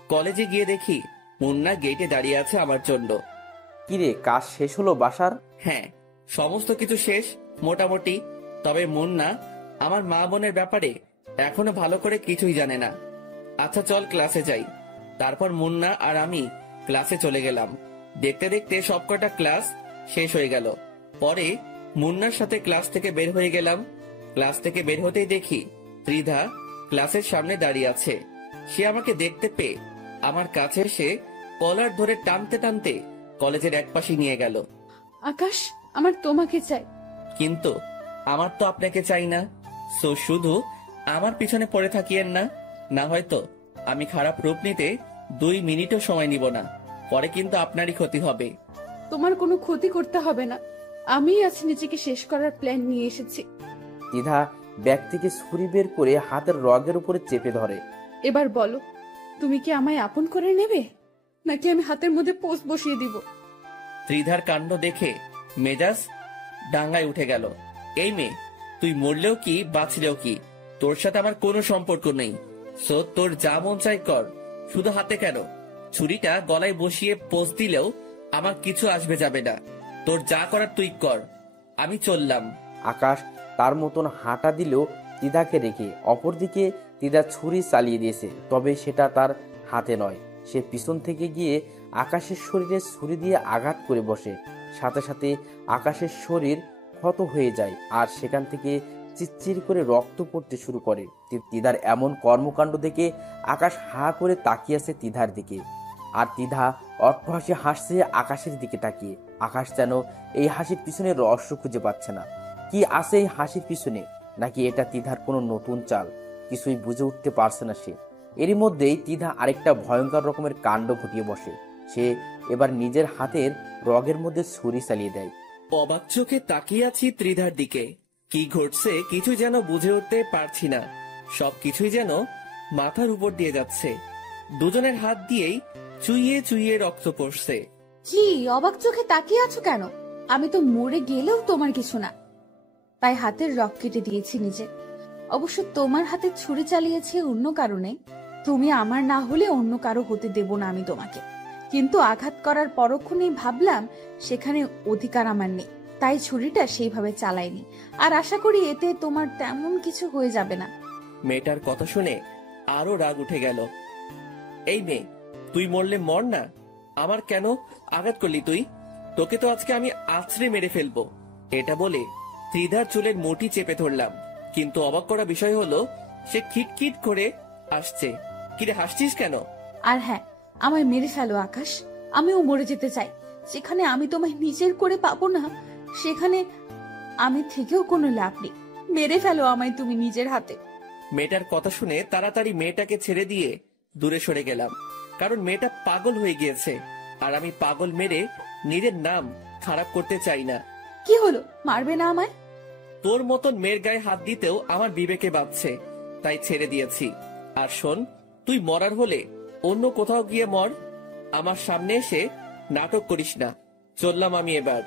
কলেজে গিয়ে দেখি মুন্না গেটে দাঁড়িয়ে আছে আমার জন্য। কিরে, কাজ শেষ হলো বাসার? হ্যাঁ, সমস্ত কিছু শেষ মোটামুটি। তবে মুন্না আমার মা বোনের ব্যাপারে এখনো ভালো করে কিছুই জানে না। আচ্ছা চল ক্লাসে যাই। তারপর মুন্না আর আমি ক্লাসে চলে গেলাম। দেখতে দেখতে সবকটা ক্লাস শেষ হয়ে গেল। পরে মুন্নার সাথে ক্লাস থেকে বের হয়ে গেলাম। ক্লাস থেকে বের হতেই দেখি ত্রিধা ক্লাসের সামনে দাঁড়িয়ে আছে। সে আমাকে দেখতে পেয়ে আমার কাছে এসে কলার ধরে টানতে টানতে কলেজের একপাশে নিয়ে গেল। আকাশ, আমার তোমাকে চাই। কিন্তু আমার তো আপনাকে চাই না। সো শুধু আমার পিছনে পড়ে থাকিয়েন না, না হয়তো আমি খারাপ রূপ নিতে 2 মিনিটও সময় নিব না। পরে কিন্তু আপনারই ক্ষতি হবে। তোমার কোনো ক্ষতি করতে হবে না, আমি আজ নিজেকে শেষ করার প্ল্যান নিয়ে এসেছি। দ্বিধা ব্যাগ থেকে ছুরি বের করে হাতের রগের উপরে চেপে ধরে। এবার বলো, তুমি কি আমায় আপন করে নেবে, নাকি আমি হাতের মধ্যে পোস্ট বসিয়ে দিব? ত্রিধার কাণ্ড দেখে মেজাজ ডাঙ্গায় উঠে গেল। এই মেয়ে, তুই মরলেও কি বাঁচলেও কি, তোর সাথে আমার কোনো সম্পর্ক নেই। সো তোর যা মন চাই কর, শুধু হাতে কেন, ছুরিটা গলায় বসিয়ে পোস্ট দিলেও আমার কিছু আসবে যাবে না। তোর যা করার তুই কর, আমি চললাম। আকাশ তার মতন হাঁটা দিলেও তিদাকে রেখে অপরদিকে তিদা ছুরি চালিয়ে দিয়েছে, তবে সেটা তার হাতে নয়। সে পিছন থেকে গিয়ে আকাশের শরীরে ছুরি দিয়ে আঘাত করে বসে। সাথে সাথে আকাশের শরীর ক্ষত হয়ে যায়, আর সেখান থেকে চিচ্চির করে রক্ত পড়তে শুরু করে। তিধার এমন কর্মকাণ্ড দেখে আকাশ হা করে তাকিয়ে আছে তিধার দিকে, আর তিধা অট্টহাসি হাসছে আকাশের দিকে তাকিয়ে। আকাশ যেন এই হাসির পিছনে রহস্য খুঁজে পাচ্ছে না। কি আছে এই হাসির পিছনে, নাকি এটা তিধার কোনো নতুন চাল, কিছুই বুঝে উঠতে পারছে না সে। এরই মধ্যেই তিধা আরেকটা ভয়ঙ্কর রকমের কাণ্ড ঘটিয়ে বসে। সে এবার নিজের হাতের রগের মধ্যে ছুরি চালিয়ে দেয়। অবাক চোখে তাকিয়ে আছি ত্রিধার দিকে। কি ঘটছে কিছু যেন বুঝে উঠতে পারছি না। সবকিছুই যেন মাথার উপর দিয়ে যাচ্ছে। দুজনের হাত দিয়েই চুইয়ে চুইয়ে রক্ত পড়ছে। কি অবাক চোখে তাকিয়ে আছো কেন? আমি তো মরে গেলেও তোমার কিছু না, তাই হাতের রক কেটে দিয়েছি নিজে। অবশ্য তোমার হাতে ছুরি চালিয়েছি অন্য কারণে। তুমি আমার না হলে অন্য কারো হতে দেব না আমি তোমাকে। কিন্তু আঘাত করার পরক্ষণেই ভাবলাম সেখানে অধিকার আমার নেই, তাই ছুরিটা সেইভাবে চালাইনি। আর আশা করি এতে তোমার তেমন কিছু হয়ে যাবে না। মেয়েটার কথা শুনে আরো রাগ উঠে গেল। এই মেয়ে, তুই মরলে মর না, আমার কেন আঘাত করলি তুই? তোকে তো আজকে আমি আছড়ে মেরে ফেলবো। এটা বলে ত্রিধার চুলের মুঠি চেপে ধরলাম। কিন্তু অবাক করা বিষয় হলো সে খিটখিট করে আসছে। কিরে হাসছিস কেন? আর হ্যাঁ, আমায় মেরে ফেলো আকাশ। আমিও মরে যেতে চাই। যেখানে আমি তোমায় নিজের করে পাবো না, সেখানে আমি থেকেও কোনো লাভ নেই। মেরে ফেলো আমায় তুমি নিজের হাতে। মেয়েটার কথা শুনে তাড়াতাড়ি মেয়েটাকে ছেড়ে দিয়ে দূরে সরে গেলাম। কারণ মেয়েটা পাগল হয়ে গিয়েছে, আর আমি পাগল মেরে নিজের নাম খারাপ করতে চাই না। কি হলো, মারবে না আমায়? তোর মতন মেয়ের গায়ে হাত দিতেও আমার বিবেকে বাঁধছে, তাই ছেড়ে দিয়েছি। আর শোন, তুই মরার হলে অন্য কোথাও গিয়ে মর, আমার সামনে এসে নাটক করিস না। চললাম আমি এবার।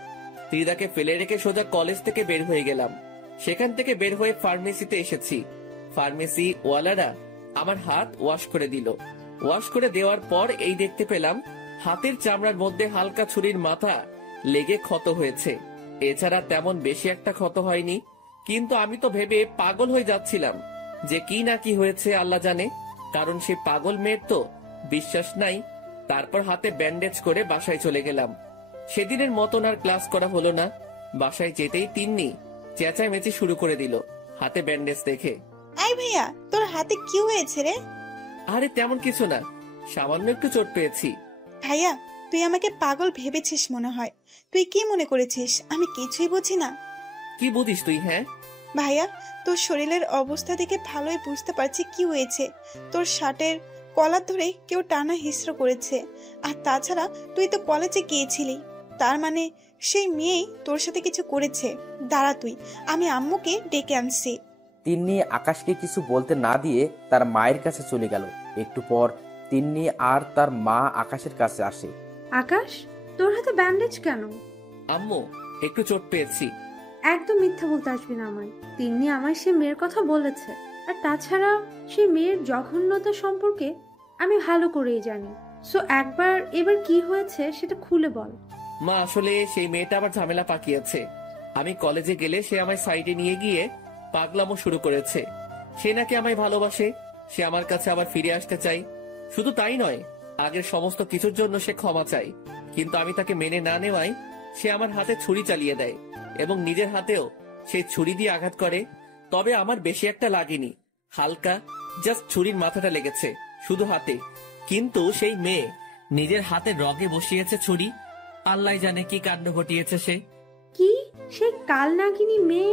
ত্রিধাকে ফেলে রেখে সোজা কলেজ থেকে বের হয়ে গেলাম। সেখান থেকে বের হয়ে ফার্মেসিতে এসেছি। ফার্মেসি ওয়ালারা আমার হাত ওয়াশ করে দিল। ওয়াশ করে দেওয়ার পর এই দেখতে পেলাম হাতের চামড়ার মধ্যে হালকা ছুরির মাথা লেগে ক্ষত হয়েছে। এছাড়া তেমন বেশি একটা ক্ষত হয়নি। কিন্তু আমি তো ভেবে পাগল হয়ে যাচ্ছিলাম যে কি না কি হয়েছে আল্লাহ জানে। কারণ সে পাগল মেয়ের তো বিশ্বাস নাই। তারপর হাতে ব্যান্ডেজ করে বাসায় চলে গেলাম। সেদিনের মতন আর ক্লাস করা হলো না। বাসায় যেতেই তিন্নি চেঁচামেচি শুরু করে দিল হাতে ব্যান্ডেজ দেখে। আই ভাইয়া, তোর হাতে কি হয়েছে রে? আরে তেমন কিছু না, সামান্য একটু চোট পেয়েছি। ভাইয়া, তুই আমাকে পাগল ভেবেছিস মনে হয়। তুই কি মনে করেছিস আমি কিছুই বুঝি না? কি বুঝিস তুই? হ্যাঁ ভাইয়া, তোর শরীরের অবস্থা দেখে ভালোই বুঝতে পারছি কি হয়েছে। তোর শার্টের কলার ধরে কেউ টানা হিস্র করেছে। আর তাছাড়া তুই তো কলেজে গিয়েছিলি, তার মানে সেই মেয়েই তোর সাথে কিছু করেছে। দাঁড়া তুই, আমি আম্মুকে ডেকে আনছি। তিন্নি আকাশকে কিছু বলতে না দিয়ে তার মায়ের কাছে চলে গেল। একটু পর তিন্নি আর তার মা আকাশের কাছে আসে। আকাশ, তোর হাতে ব্যান্ডেজ কেন? আম্মু, একটু চোট পেয়েছি। একদম মিথ্যা বলতে আসবি না আমায়। তিন্নি আমায় সে মেয়ের কথা বলেছে। আর তাছাড়া সেই মেয়ের জঘন্যতা সম্পর্কে আমি ভালো করেই জানি। সো এবার কি হয়েছে সেটা খুলে বল। মা, আসলে সেই মেয়েটা আবার ঝামেলা পাকিয়েছে। আমি কলেজে গেলে সে আমায় সাইডে নিয়ে গিয়ে পাগলামো শুরু করেছে। সে নাকি আমায় ভালোবাসে, সে আমার কাছে আবার ফিরে আসতে চাই। শুধু তাই নয়, আগের সমস্ত কিছুর জন্য সে ক্ষমা চাই। কিন্তু আমি তাকে মেনে না নেওয়ায় সে আমার হাতে ছুরি চালিয়ে দেয় এবং নিজের হাতেও সে ছুরি দিয়ে আঘাত করে। তবে আমার বেশি একটা লাগেনি, হালকা জাস্ট ছুরির মাথাটা লেগেছে শুধু হাতে। কিন্তু সেই মেয়ে নিজের হাতে রগে বসিয়েছে ছুরি। আল্লাহ জানে কি কাণ্ড ঘটিয়েছে সে। কি, সেই কাল নাগিনী মেয়ে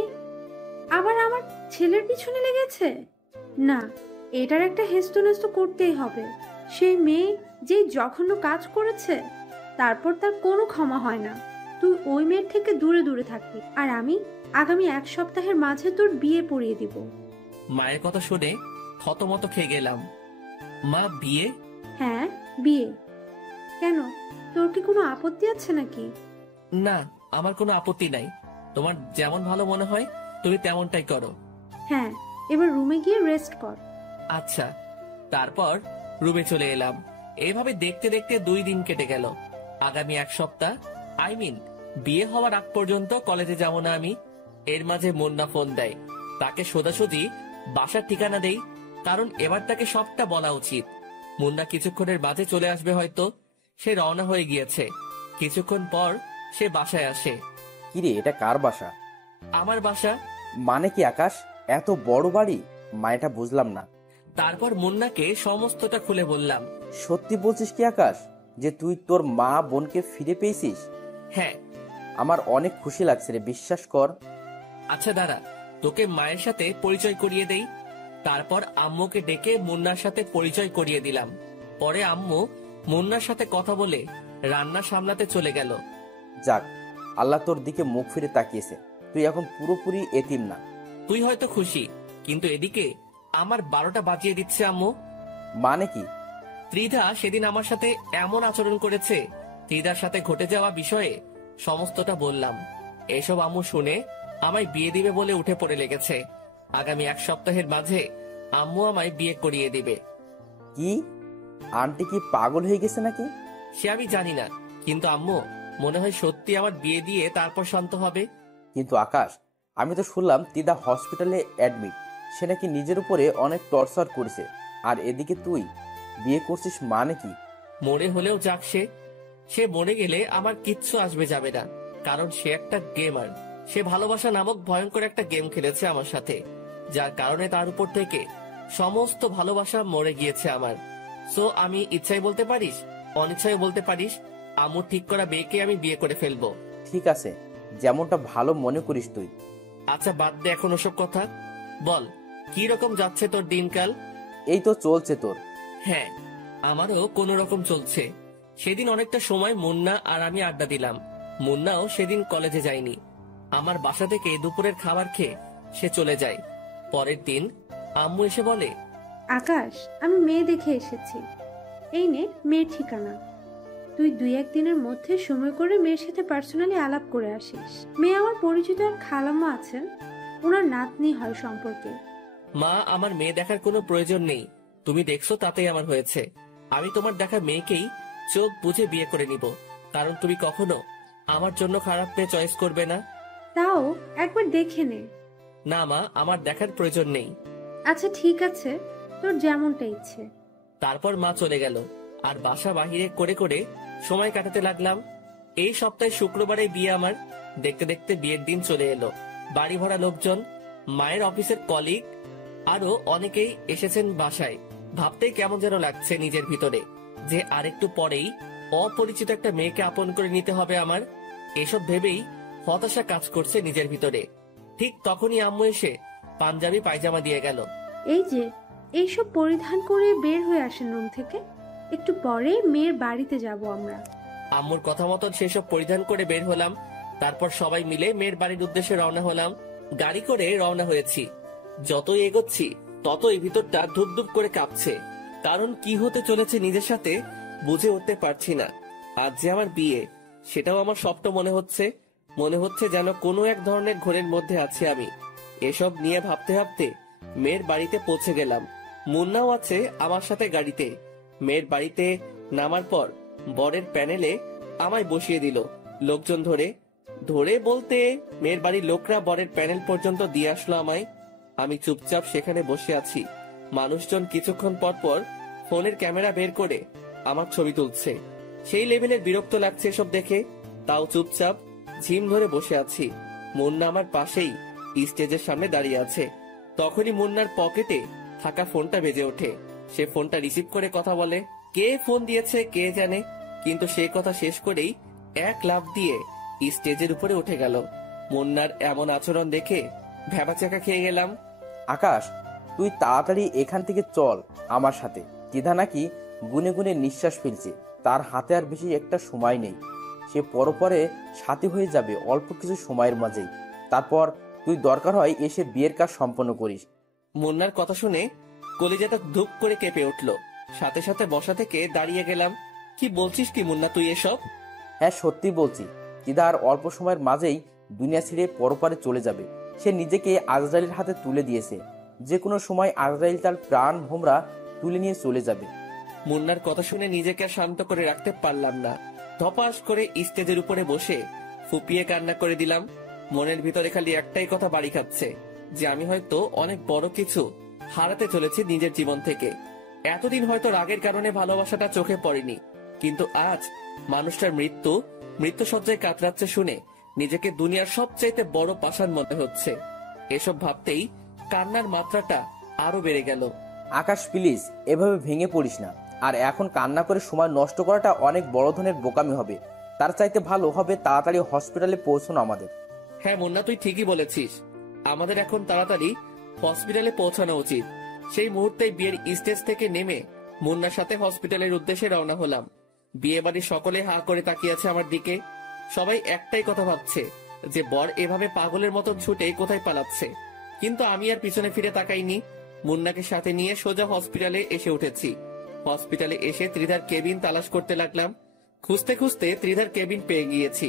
আবার আমার ছেলের পিছনে লেগেছে? না, এটার একটা হেস্তনেস্ত করতেই হবে। সেই মেয়ে যে জঘন্য কাজ করেছে, তারপর তার কোনো ক্ষমা হয় না। তুই ওই মেয়ের থেকে দূরে দূরে থাকবি, আর আমি আগামী 1 সপ্তাহের মাঝে তোর বিয়ে পড়িয়ে দিব। মায়ের কথা শুনে থতমত খেয়ে গেলাম। মা, বিয়ে? হ্যাঁ, বিয়ে। কেন, তোর কি কোনো আপত্তি আছে নাকি? না, আমার কোনো আপত্তি নাই। তোমার যেমন ভালো মনে হয় তুমি তেমনটাই করো। হ্যাঁ, এবার রুমে গিয়ে রেস্ট কর। আচ্ছা। তারপর রুমে চলে এলাম। এইভাবে দেখতে দেখতে 2 দিন কেটে গেল। আগামী 1 সপ্তাহ, বিয়ে হওয়ার আগ পর্যন্ত কলেজে যাব না আমি। এর মাঝে মুন্না ফোন দেয়। তাকে সোজাসুজি বাসার ঠিকানা দেই, কারণ এবার তাকে সবটা বলা উচিত। মুন্না কিছুক্ষণের মাঝে চলে আসবে হয়তো। সে রওনা হয়ে গিয়েছে। কিছুক্ষণ পর সে বাসায় আসে। কিরে, এটা কার বাসা? আমার বাসা। মানে কি আকাশ, এত বড় বাড়ি? মায়েটা বুঝলাম না। তারপর মুন্নাকে সমস্তটা খুলে বললাম। সত্যি বলছিস কি আকাশ, যে তুই তোর মা বোনকে ফিরে পেয়েছিস? হ্যাঁ। আমার অনেক খুশি লাগছে রে, বিশ্বাস কর। আচ্ছা দাঁড়া, তোকে মায়ের সাথে পরিচয় করিয়ে দেই। তারপর আম্মুকে ডেকে মুন্নার সাথে পরিচয় করিয়ে দিলাম। পরে আম্মু মুন্নার সাথে কথা বলে রান্না সামলাতে চলে গেল। যাক, আল্লাহ তোর দিকে মুখ ফিরে তাকিয়েছে। তুই এখন পুরোপুরি এতিম না। তুই হয়তো খুশি, কিন্তু এদিকে আমার 12টা বাজিয়ে দিচ্ছে আম্মু। মানে কি? ত্রিধা সেদিন আমার সাথে এমন আচরণ করেছে। ত্রিধার সাথে ঘটে যাওয়া বিষয়ে সমস্তটা বললাম। এসব আম্মু শুনে আমায় বিয়ে দিবে বলে উঠে পড়ে লেগেছে। আগামী 1 সপ্তাহের মাঝে আম্মু আমায় বিয়ে করিয়ে দিবে। কি? আন্টি কি পাগল হয়ে গেছে নাকি? সে আমি জানি না, কিন্তু আম্মু মনে হয় সত্যি আমার বিয়ে দিয়ে তারপর শান্ত হবে। কিন্তু আকাশ, আমি তো শুনলাম তিদা হসপিটালে অ্যাডমিট। সে নাকি নিজের উপরে অনেক টর্চার করেছে, আর এদিকে তুই বিয়ে করছিস, মানে কি? মরে হলেও যাক, সে মরে গেলে আমার কিচ্ছু আসবে যাবে না, কারণ সে একটা গেমার। সে ভালোবাসা নামক ভয়ঙ্কর একটা গেম খেলেছে আমার সাথে, যার কারণে তার উপর থেকে সমস্ত ভালোবাসা মরে গিয়েছে আমার। সো আমি ইচ্ছাই বলতে পারিস, অনিচ্ছায় বলতে পারিস, আম্মুর ঠিক করা মেয়েকে আমি বিয়ে করে ফেলবো। ঠিক আছে, যেমনটা ভালো মনে করিস তুই। আচ্ছা বাদ দে এখন ওসব কথা। বল, কি রকম যাচ্ছে তোর দিনকাল? এই তো চলছে তোর। হ্যাঁ, আমারও কোনো রকম চলছে। সেদিন অনেকটা সময় মুন্না আর আমি আড্ডা দিলাম। মুন্নাও সেদিন কলেজে যায়নি। আমার বাসা থেকে দুপুরের খাবার খেয়ে সে চলে যায়। পরের দিন আম্মু এসে বলে, আকাশ, আমি মেয়ে দেখে এসেছি, এই নে মেয়ের ঠিকানা। তুই 2-1 দিনের মধ্যে সময় করে মেয়ের সাথে পার্সোনালি আলাপ করে আসিস। মেয়ে আমার পরিচিত এক খালাম্মা আছেন, ওনার নাতনি হয় সম্পর্কে। মা, আমার মেয়ে দেখার কোনো প্রয়োজন নেই। তুমি দেখছো তাতেই আমার হয়েছে। আমি তোমার দেখা মেয়েকেই চোখ বুঝে বিয়ে করে নিব, কারণ তুমি কখনো আমার জন্য খারাপ মেয়ে চয়েস করবে না। তাও একবার দেখে নে। না মা, আমার দেখার প্রয়োজন নেই। আচ্ছা ঠিক আছে, তোর যেমনটা ইচ্ছে। তারপর মা চলে গেল, আর বাসা বাহিরে করে করে সময় কাটাতে লাগলাম। এই সপ্তাহে শুক্রবারে বিয়ে আমার। দেখতে দেখতে বিয়ের দিন চলে এলো। বাড়ি ভরা লোকজন, মায়ের অফিসের কলিগ, আরো অনেকেই এসেছেন বাসায়। ভাবতেই কেমন যেন লাগছে নিজের ভিতরে, যে আরেকটু পরেই অপরিচিত একটা মেয়েকে আপন করে নিতে হবে আমার। এসব ভেবেই হতাশা কাজ করছে নিজের ভিতরে। ঠিক তখনই আম্মু এসে পাঞ্জাবি পায়জামা দিয়ে গেল। এই যে, এইসব পরিধান করে বের হয়ে আসেন রুম থেকে, একটু পরে মেয়ের বাড়িতে যাব আমরা। আম্মুর কথা মতন সেসব পরিধান করে বের হলাম। তারপর সবাই মিলে মেয়ের বাড়ির উদ্দেশ্যে রওনা হলাম। গাড়ি করে রওনা হয়েছি। যতই এগোচ্ছি ততই ভিতরটা ধুপধুপ করে কাঁপছে, কারণ কি হতে চলেছে নিজের সাথে বুঝে উঠতে পারছি না। আজ যে আমার বিয়ে, সেটাও আমার স্বপ্ন মনে হচ্ছে যেন কোনো এক ধরনের ঘোরের মধ্যে আছি আমি। এসব নিয়ে ভাবতে ভাবতে মেয়ের বাড়িতে পৌঁছে গেলাম। মুন্নাও আছে আমার সাথে গাড়িতে। মেয়ের বাড়িতে নামার পর বরের প্যানেলে আমায় বসিয়ে দিল। লোকজন ধরে বলতে মেয়ের বাড়ির লোকরা বরের প্যানেল পর্যন্ত দিয়ে আসলো আমায়। আমি চুপচাপ সেখানে বসে আছি। মানুষজন কিছুক্ষণ পর পর ফোনের ক্যামেরা বের করে আমার ছবি তুলছে। সেই লেভেলের বিরক্ত লাগছে এসব দেখে, তাও চুপচাপ ঝিম ধরে বসে আছি। মুন্না আমার পাশেই স্টেজের সামনে দাঁড়িয়ে আছে। তখনই মুন্নার পকেটে থাকা ফোনটা বেজে ওঠে। সে ফোনটা রিসিভ করে কথা বলে। কে ফোন দিয়েছে কে জানে, কিন্তু সে কথা শেষ করেই এক লাফ দিয়ে স্টেজের উপরে উঠে গেল। মুন্নার এমন আচরণ দেখে ভ্যাবাচাকা খেয়ে গেলাম। আকাশ, তুই তাড়াতাড়ি এখান থেকে চল আমার সাথে। তিধা নাকি গুনে গুনে নিঃশ্বাস ফেলছে। তার হাতে আর বেশি একটা সময় নেই। সে পরপরে সাথী হয়ে যাবে অল্প কিছু সময়ের মাঝেই। তারপর তুই দরকার হয় এসে বিয়ের কাজ সম্পন্ন করিস। মুন্নার কথা শুনে কলিজাটা ধুপ করে কেঁপে উঠল। সাথে সাথে বসা থেকে দাঁড়িয়ে গেলাম। কি বলছিস কি মুন্না তুই এসব? হ্যাঁ, সত্যি বলছি। তিধা আর অল্প সময়ের মাঝেই দুনিয়া ছেড়ে পরপারে চলে যাবে। সে নিজেকে আজরাইলের হাতে তুলে দিয়েছে। যে কোনো সময় আজরাইল তার প্রাণ ভোমরা তুলে নিয়ে চলে যাবে। মুন্নার কথা শুনে নিজেকে আর শান্ত করে রাখতে পারলাম না। ধপাস করে স্টেজের উপরে বসে ফুপিয়ে কান্না করে দিলাম। মনের ভিতরে খালি একটাই কথা বাড়ি খাচ্ছে, যে আমি হয়তো অনেক বড় কিছু হারাতে চলেছি নিজের জীবন থেকে। এতদিন হয়তো রাগের কারণে ভালোবাসাটা চোখে পড়েনি, কিন্তু আজ মানুষটার মৃত্যু সজ্জায় কাতরাচ্ছে শুনে নিজেকে দুনিয়ার সবচাইতে বড় পাষাণ মনে হচ্ছে। এসব ভাবতেই কান্নার মাত্রাটা আরো বেড়ে গেল। আকাশ প্লিজ, এভাবে ভেঙে পড়িস না। আর এখন কান্না করে সময় নষ্ট করাটা অনেক বড় ধরনের বোকামি হবে। তার চাইতে ভালো হবে তাড়াতাড়ি হসপিটালে পৌঁছানো আমাদের। হ্যাঁ মুন্না, তুই ঠিকই বলেছিস। আমাদের এখন তাড়াতাড়ি হসপিটালে পৌঁছানো উচিত। সেই মুহূর্তে বিয়ের স্টেজ থেকে নেমে মুন্নার সাথে হসপিটালের উদ্দেশ্যে রওনা হলাম। বিয়ে বাড়ির সকলে হা করে তাকিয়ে আছে আমার দিকে। সবাই একটাই কথা ভাবছে যে বর এভাবে পাগলের মতন ছুটে কোথায় পালাচ্ছে। কিন্তু আমি আর পিছনে ফিরে তাকাইনি। মুন্নাকে সাথে নিয়ে সোজা হসপিটালে এসে উঠেছি। হসপিটালে এসে ত্রিধার কেবিন তালাশ করতে লাগলাম। খুঁজতে খুঁজতে ত্রিধার কেবিন পেয়ে গিয়েছি,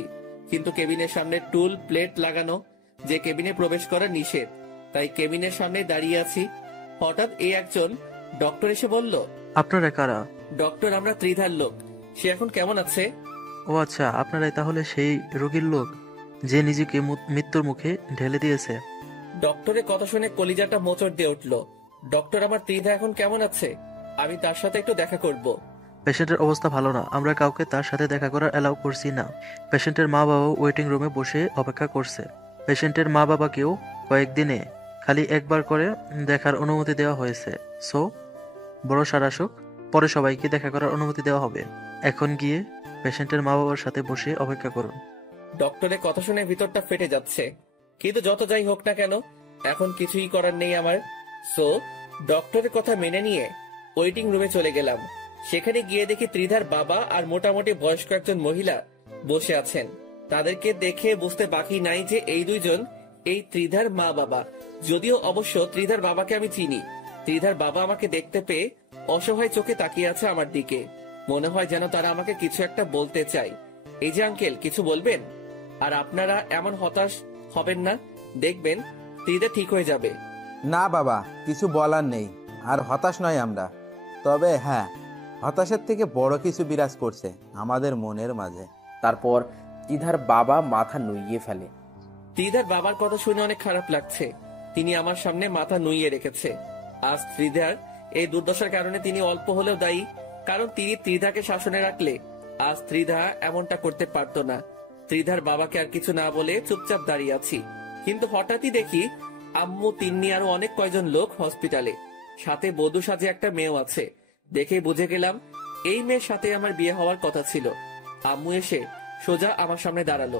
কিন্তু কেবিনের সামনে টুল প্লেট লাগানো, যে কেবিনে প্রবেশ করা নিষেধ। তাই কেবিনের সামনে দাঁড়িয়ে আছি। হঠাৎ এই একজন ডক্টর এসে বলল, আপনারা কারা? ডক্টর, আমরা ত্রিধার লোক। সে এখন কেমন আছে? ও আচ্ছা, আপনারাই তাহলে সেই রোগীর লোক যে নিজেকে মৃত্যুর মুখে ঢেলে দিয়েছে। ডক্টরের কথা শুনে কলিজাটা মোচড় দিয়ে উঠল। ডক্টর, আমার ত্রিধা এখন কেমন আছে? আমি তার সাথে একটু দেখা করব। পেশেন্টের অবস্থা ভালো না, আমরা কাউকে তার সাথে দেখা করার অ্যালাউ করছি না। পেশেন্টের মা বাবা ওয়েটিং রুমে বসে অপেক্ষা করছে। পেশেন্টের মা বাবাকেও কয়েকদিনে খালি একবার করে দেখার অনুমতি দেওয়া হয়েছে। সো বড় সার আসুক, পরে সবাইকে দেখা করার অনুমতি দেওয়া হবে। এখন গিয়ে পেশেন্টের মা বাবার সাথে বসে অপেক্ষা করুন। ডক্টরের কথা শুনে ভিতরটা ফেটে যাচ্ছে, কিন্তু যত যাই হোক না কেন এখন কিছুই করার নেই আমার। সো ডক্টরের কথা মেনে নিয়ে ওয়েটিং রুমে চলে গেলাম। সেখানে গিয়ে দেখি ত্রিধার বাবা আর মোটামুটি বয়স্ক একজন মহিলা বসে আছেন। তাদেরকে দেখে বুঝতে বাকি নাই যে এই দুইজন এই ত্রিধার মা বাবা। যদিও অবশ্য ত্রিধার বাবাকে আমি চিনি। ত্রিধার বাবা আমাকে দেখতে পেয়ে অসহায় চোখে তাকিয়ে আছে আমার দিকে। মনে হয় যেন তারা আমাকে কিছু একটা বলতে চায়। এই যে আঙ্কেল, কিছু বলবেন? আর আপনারা এমন হতাশ হবেন না, দেখবেন ত্রিধা ঠিক হয়ে যাবে। না বাবা, কিছু বলার নেই। আর হতাশ নয় আমরা, তবে হ্যাঁ, হতাশের থেকে বড় কিছু বিরাজ করছে আমাদের মনের মাঝে। তারপর ত্রিধার বাবা মাথা নুইয়ে ফেলে। ত্রিধার বাবার কথা শুনে অনেক খারাপ লাগছে। তিনি আমার সামনে মাথা নুইয়ে রেখেছে। আজ ত্রিধার এই দুর্দশার কারণে তিনি অল্প হলেও দায়ী, কারণ তিনি ত্রিধাকে শাসনে রাখলে আজ ত্রিধা এমনটা করতে পারতো না। ত্রিধার বাবাকে আর কিছু না বলে চুপচাপ দাঁড়িয়ে আছি। কিন্তু হঠাৎই দেখি আম্মু, তিন্নি আরো অনেক কয়জন লোক হসপিটালে, সাথে বধূ সাজে একটা মেয়েও আছে। দেখে বুঝে গেলাম এই মেয়ের সাথে আমার বিয়ে হওয়ার কথা ছিল। আম্মু এসে সোজা আমার সামনে দাঁড়ালো।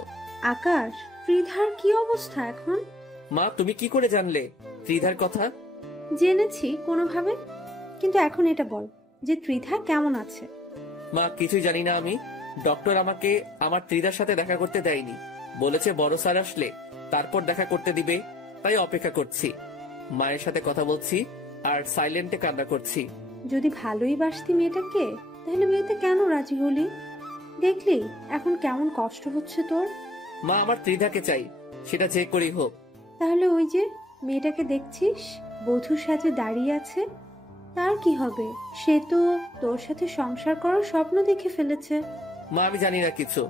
আকাশ, ত্রিধার কি অবস্থা এখন? মা, তুমি কি করে জানলে ত্রিধার কথা? জেনেছি কোনোভাবে, কিন্তু এখন এটা বল যে ত্রিধা কেমন আছে। মা, কিছুই জানি না আমি। ডক্টর আমাকে আমার ত্রিধার সাথে দেখা করতে দেয়নি, বলেছে বড় স্যার আসলে তারপর দেখা করতে দিবে। তাই অপেক্ষা করছি। মায়ের সাথে কথা বলছি আর সাইলেন্টে কান্না করছি। যদি ভালোই বাসতি মেয়েটাকে, তাহলে বিয়েতে কেন রাজি হলি? দেখলি এখন কেমন কষ্ট হচ্ছে তোর। মা, আমার ত্রিধাকে চাই, সেটা যে করেই হোক। তাহলে ওই যে মেয়েটাকে দেখছিস বধূর সাথে দাঁড়িয়ে আছে, তার কি হবে? সে তো তোর সাথে সংসার করার স্বপ্ন দেখে ফেলেছে। মা, আমি জানি না কিছু,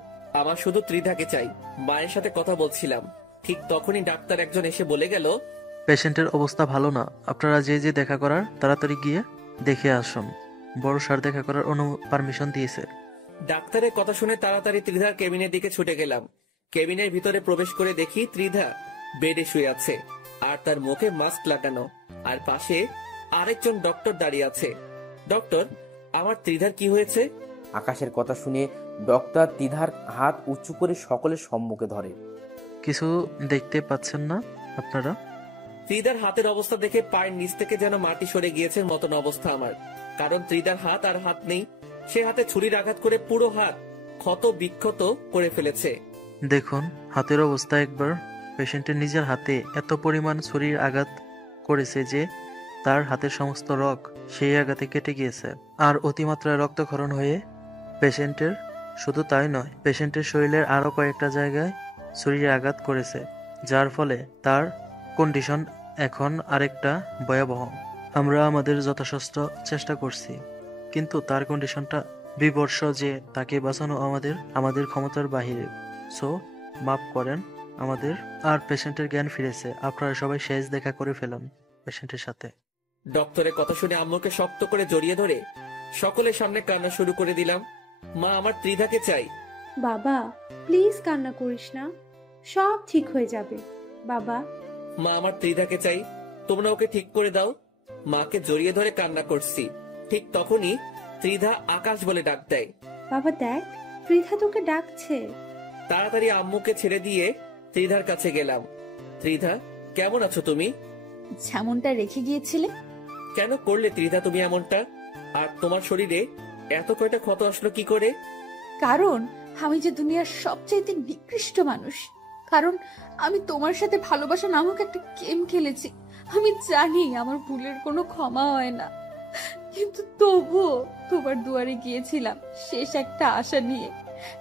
আমার শুধু ত্রিধাকে চাই। মায়ের সাথে কথা বলছিলাম, ঠিক তখনই ডাক্তার একজন এসে বলে গেল, পেশেন্টের অবস্থা ভালো না, আপনারা যে যে দেখা করার তাড়াতাড়ি গিয়ে দেখে আসুন। বড় স্যার দেখা করার পারমিশন দিয়েছে। ডাক্তারের কথা শুনে তাড়াতাড়ি ত্রিধার কেবিনের দিকে ছুটে গেলাম। কেবিনের ভিতরে প্রবেশ করে দেখি ত্রিধা বেডে শুয়ে আছে, আর তার মুখে মাস্ক লাগানো, আর পাশে আরেকজন ডক্টর দাঁড়িয়ে আছে। ডক্টর, আমার ত্রিধার কি হয়েছে? আকাশের কথা শুনে ডক্টর ত্রিধার হাত উঁচু করে সকলের সম্মুখে ধরে। কিছু দেখতে পাচ্ছেন না আপনারা? ত্রিধার হাতের অবস্থা দেখে পায়ের নিচ থেকে যেন মাটি সরে গিয়েছে মতন অবস্থা আমার। কারণ ত্রিধার হাত আর হাত নেই। সে হাতে ছুরির আঘাত করে পুরো হাত ক্ষত বিক্ষত করে ফেলেছে। দেখুন হাতের অবস্থা একবার। পেশেন্টের নিজের হাতে এত পরিমাণ ছুরির আঘাত করেছে যে তার হাতের সমস্ত রগ সেই আঘাতে কেটে গিয়েছে, আর অতিমাত্রায় রক্তক্ষরণ হয়ে পেশেন্টের, শুধু তাই নয়, পেশেন্টের শরীরের আরো কয়েকটা জায়গায় ছুরির আঘাত করেছে, যার ফলে তার কন্ডিশন এখন আরেকটা ভয়াবহ। আমরা আমাদের যথাসাধ্য চেষ্টা করছি, কিন্তু তার কন্ডিশনটা বিবর্ষ যে তাকে বাঁচানো আমাদের ক্ষমতার বাহিরে। সো মাফ করেন আমাদের। আর পেশেন্টের জ্ঞান ফিরেছে, আপনারা সবাই শেষ দেখা করে ফেলুন পেশেন্টের সাথে। ডক্টরের কথা শুনে আম্মুকে শক্ত করে জড়িয়ে ধরে সকলের সামনে কান্না শুরু করে দিলাম। মা, আমার ত্রিধাকে চাই। বাবা প্লিজ কান্না করিস না, সব ঠিক হয়ে যাবে বাবা। মা, আমার ত্রিধাকে চাই, তোমরা ওকে ঠিক করে দাও। মাকে জড়িয়ে ধরে কান্না করছি। ঠিক তখনই ত্রিধা আকাশ বলে ডাক দেয়। বাবা দেখ, ত্রিধা তোকে ডাকছে। তাড়াতাড়ি আম্মুকে ছেড়ে দিয়ে ত্রিধার কাছে গেলাম। ত্রিধা, কেমন আছো তুমি? যেমনটা রেখে গিয়েছিলে। কেন করলে ত্রিধা তুমি এমনটা? আর তোমার শরীরে এত কয়টা ক্ষত আসলো কি করে? কারণ আমি যে দুনিয়ার সবচাইতে নিকৃষ্ট মানুষ। কারণ আমি তোমার সাথে ভালোবাসা নামক একটা গেম খেলেছি। আমি জানি আমার ভুলের কোনো ক্ষমা হয় না, কিন্তু তবুও তোমার দুয়ারে গিয়েছিলাম শেষ একটা আশা নিয়ে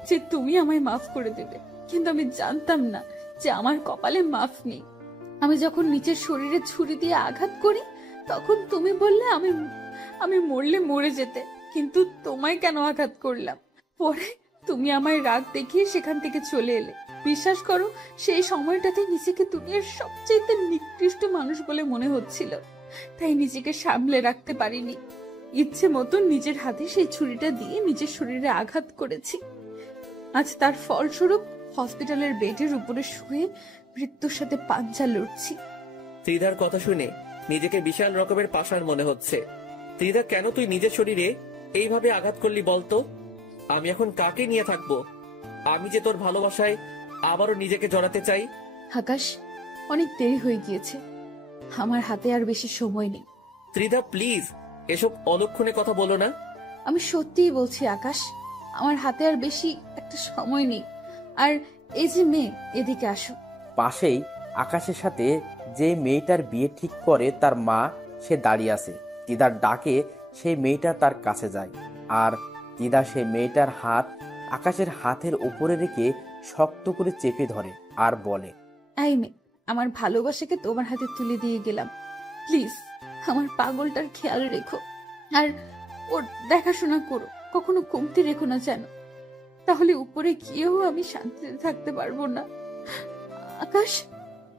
যে তুমি আমায় মাফ করে দেবে। কিন্তু আমি জানতাম না যে আমার কপালে মাফ নেই। আমি যখন নিচের শরীরে ছুরি দিয়ে আঘাত করি তখন তুমি বললে আমি আমি মরলে মরে যেতে, কিন্তু তোমায় কেন আঘাত করলাম? পরে তুমি আমায় রাগ দেখিয়ে সেখান থেকে চলে এলে। বিশ্বাস করো, সেই সময়টাতে নিজেকে দুনিয়ার সবচেয়ে নিকৃষ্ট মানুষ বলে মনে হচ্ছিল, তাই নিজেকে সামলে রাখতে পারিনি। ইচ্ছে মতো নিজের হাতে সেই ছুরিটা দিয়ে নিজের শরীরে আঘাত করেছি। আজ তার ফলস্বরূপ হসপিটালের বেডের উপরে শুয়ে মৃত্যুর সাথে পাঞ্জা লড়ছি। ত্রিধার কথা শুনে নিজেকে বিশাল রকমের পাষাণ মনে হচ্ছে। ত্রিধা, কেন তুই নিজের শরীরে এইভাবে আঘাত করলি বলতো? আমি এখন কাকে নিয়ে থাকবো? আমি যে তোর ভালোবাসায় আবারও নিজেকে জড়াতে চাই। আকাশ, অনেক দেরি হয়ে গিয়েছে, আমার হাতে আর বেশি সময় নেই। ত্রিধা প্লিজ, এসব অলক্ষণে কথা বলো না। আমি সত্যিই বলছি আকাশ, আমার হাতে আর বেশি একটা সময় নেই। আর এই যে মেয়ে, এদিকে আসো। পাশেই আকাশের সাথে যে মেয়েটার বিয়ে ঠিক করে তার মা, সে দাঁড়িয়ে আছে। তিদার ডাকে সেই মেয়েটা তার কাছে যায়, আর তিদা সেই মেয়েটার হাত আকাশের হাতের উপরে রেখে শক্ত করে চেপে ধরে আর বলে, এই মেয়ে, আমার ভালোবাসাকে তোমার হাতে তুলে দিয়ে গেলাম, প্লিজ আমার পাগলটার খেয়াল রেখো আর ওর দেখাশোনা করো, কখনো কমতি রেখো না যেন, তাহলে উপরে গিয়েও আমি শান্তিতে থাকতে পারবো না। আকাশ,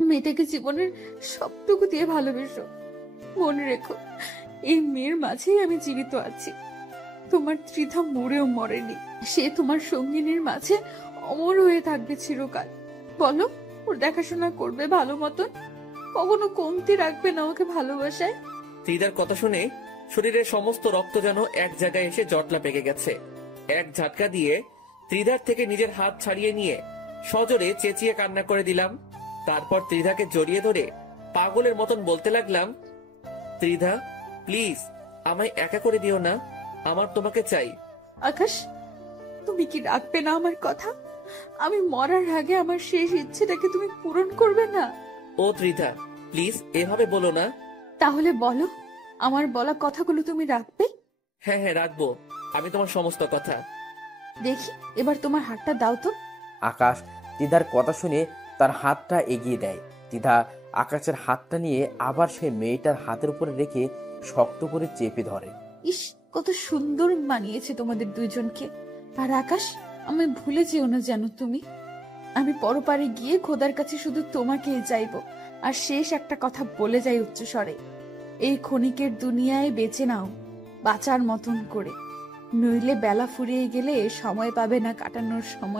মেয়েটাকে জীবনের সবটুকু দিয়ে ভালোবেসো। মনে রেখো, এই মেয়ের মাঝেই আমি জীবিত আছি। তোমার ত্রিধা মরেও মরেনি, সে তোমার সঙ্গিনীর মাঝে অমর হয়ে থাকবে চিরকাল। বলো, ওর দেখাশোনা করবে ভালো মতন, কখনো কমতি রাখবে না ওকে ভালোবাসায়। ত্রিধার কথা শুনে শরীরের সমস্ত রক্ত যেন এক জায়গায় এসে জটলা পেকে গেছে। এক ঝাটকা দিয়ে ত্রিধার থেকে নিজের হাত ছাড়িয়ে নিয়ে সজোরে চেঁচিয়ে কান্না করে দিলাম। তারপর ত্রিধাকে জড়িয়ে ধরে পাগলের মতন বলতে লাগলাম, ত্রিধা প্লিজ, আমায় একা করে দিও না, আমার তোমাকে চাই। আকাশ, তুমি কি রাখবে না আমার কথা? আমি মরার আগে আমার শেষ ইচ্ছেটাকে তুমি পূরণ করবে না? ও ত্রিধা প্লিজ, এভাবে বলো না। তাহলে বলো, আমার বলা কথাগুলো তুমি রাখবে? হ্যাঁ হ্যাঁ, রাখবো আমি তোমার সমস্ত কথা। দেখি এবার তোমার হাতটা দাও তো। আকাশ তিদার কথা শুনে তার হাতটা এগিয়ে দেয়। তিধা আকাশের হাতটা নিয়ে আবার সেই মেয়েটার হাতের উপরে রেখে শক্ত করে চেপে ধরে। ইস, কত সুন্দর মানিয়েছে তোমাদের দুইজনকে। আর আকাশ, আমি ভুলে যেও না যেন তুমি। আমি পরপারে গিয়ে খোদার কাছে শুধু তোমাকেই চাইবো, আর শেষ একটা কথা বলে যাই উচ্চস্বরে, এই ক্ষণিকের দুনিয়ায় বেঁচে নাও বাঁচার মতন করে, নইলে বেলা ফুরিয়ে গেলে সময় পাবে না কাটানোর সময়।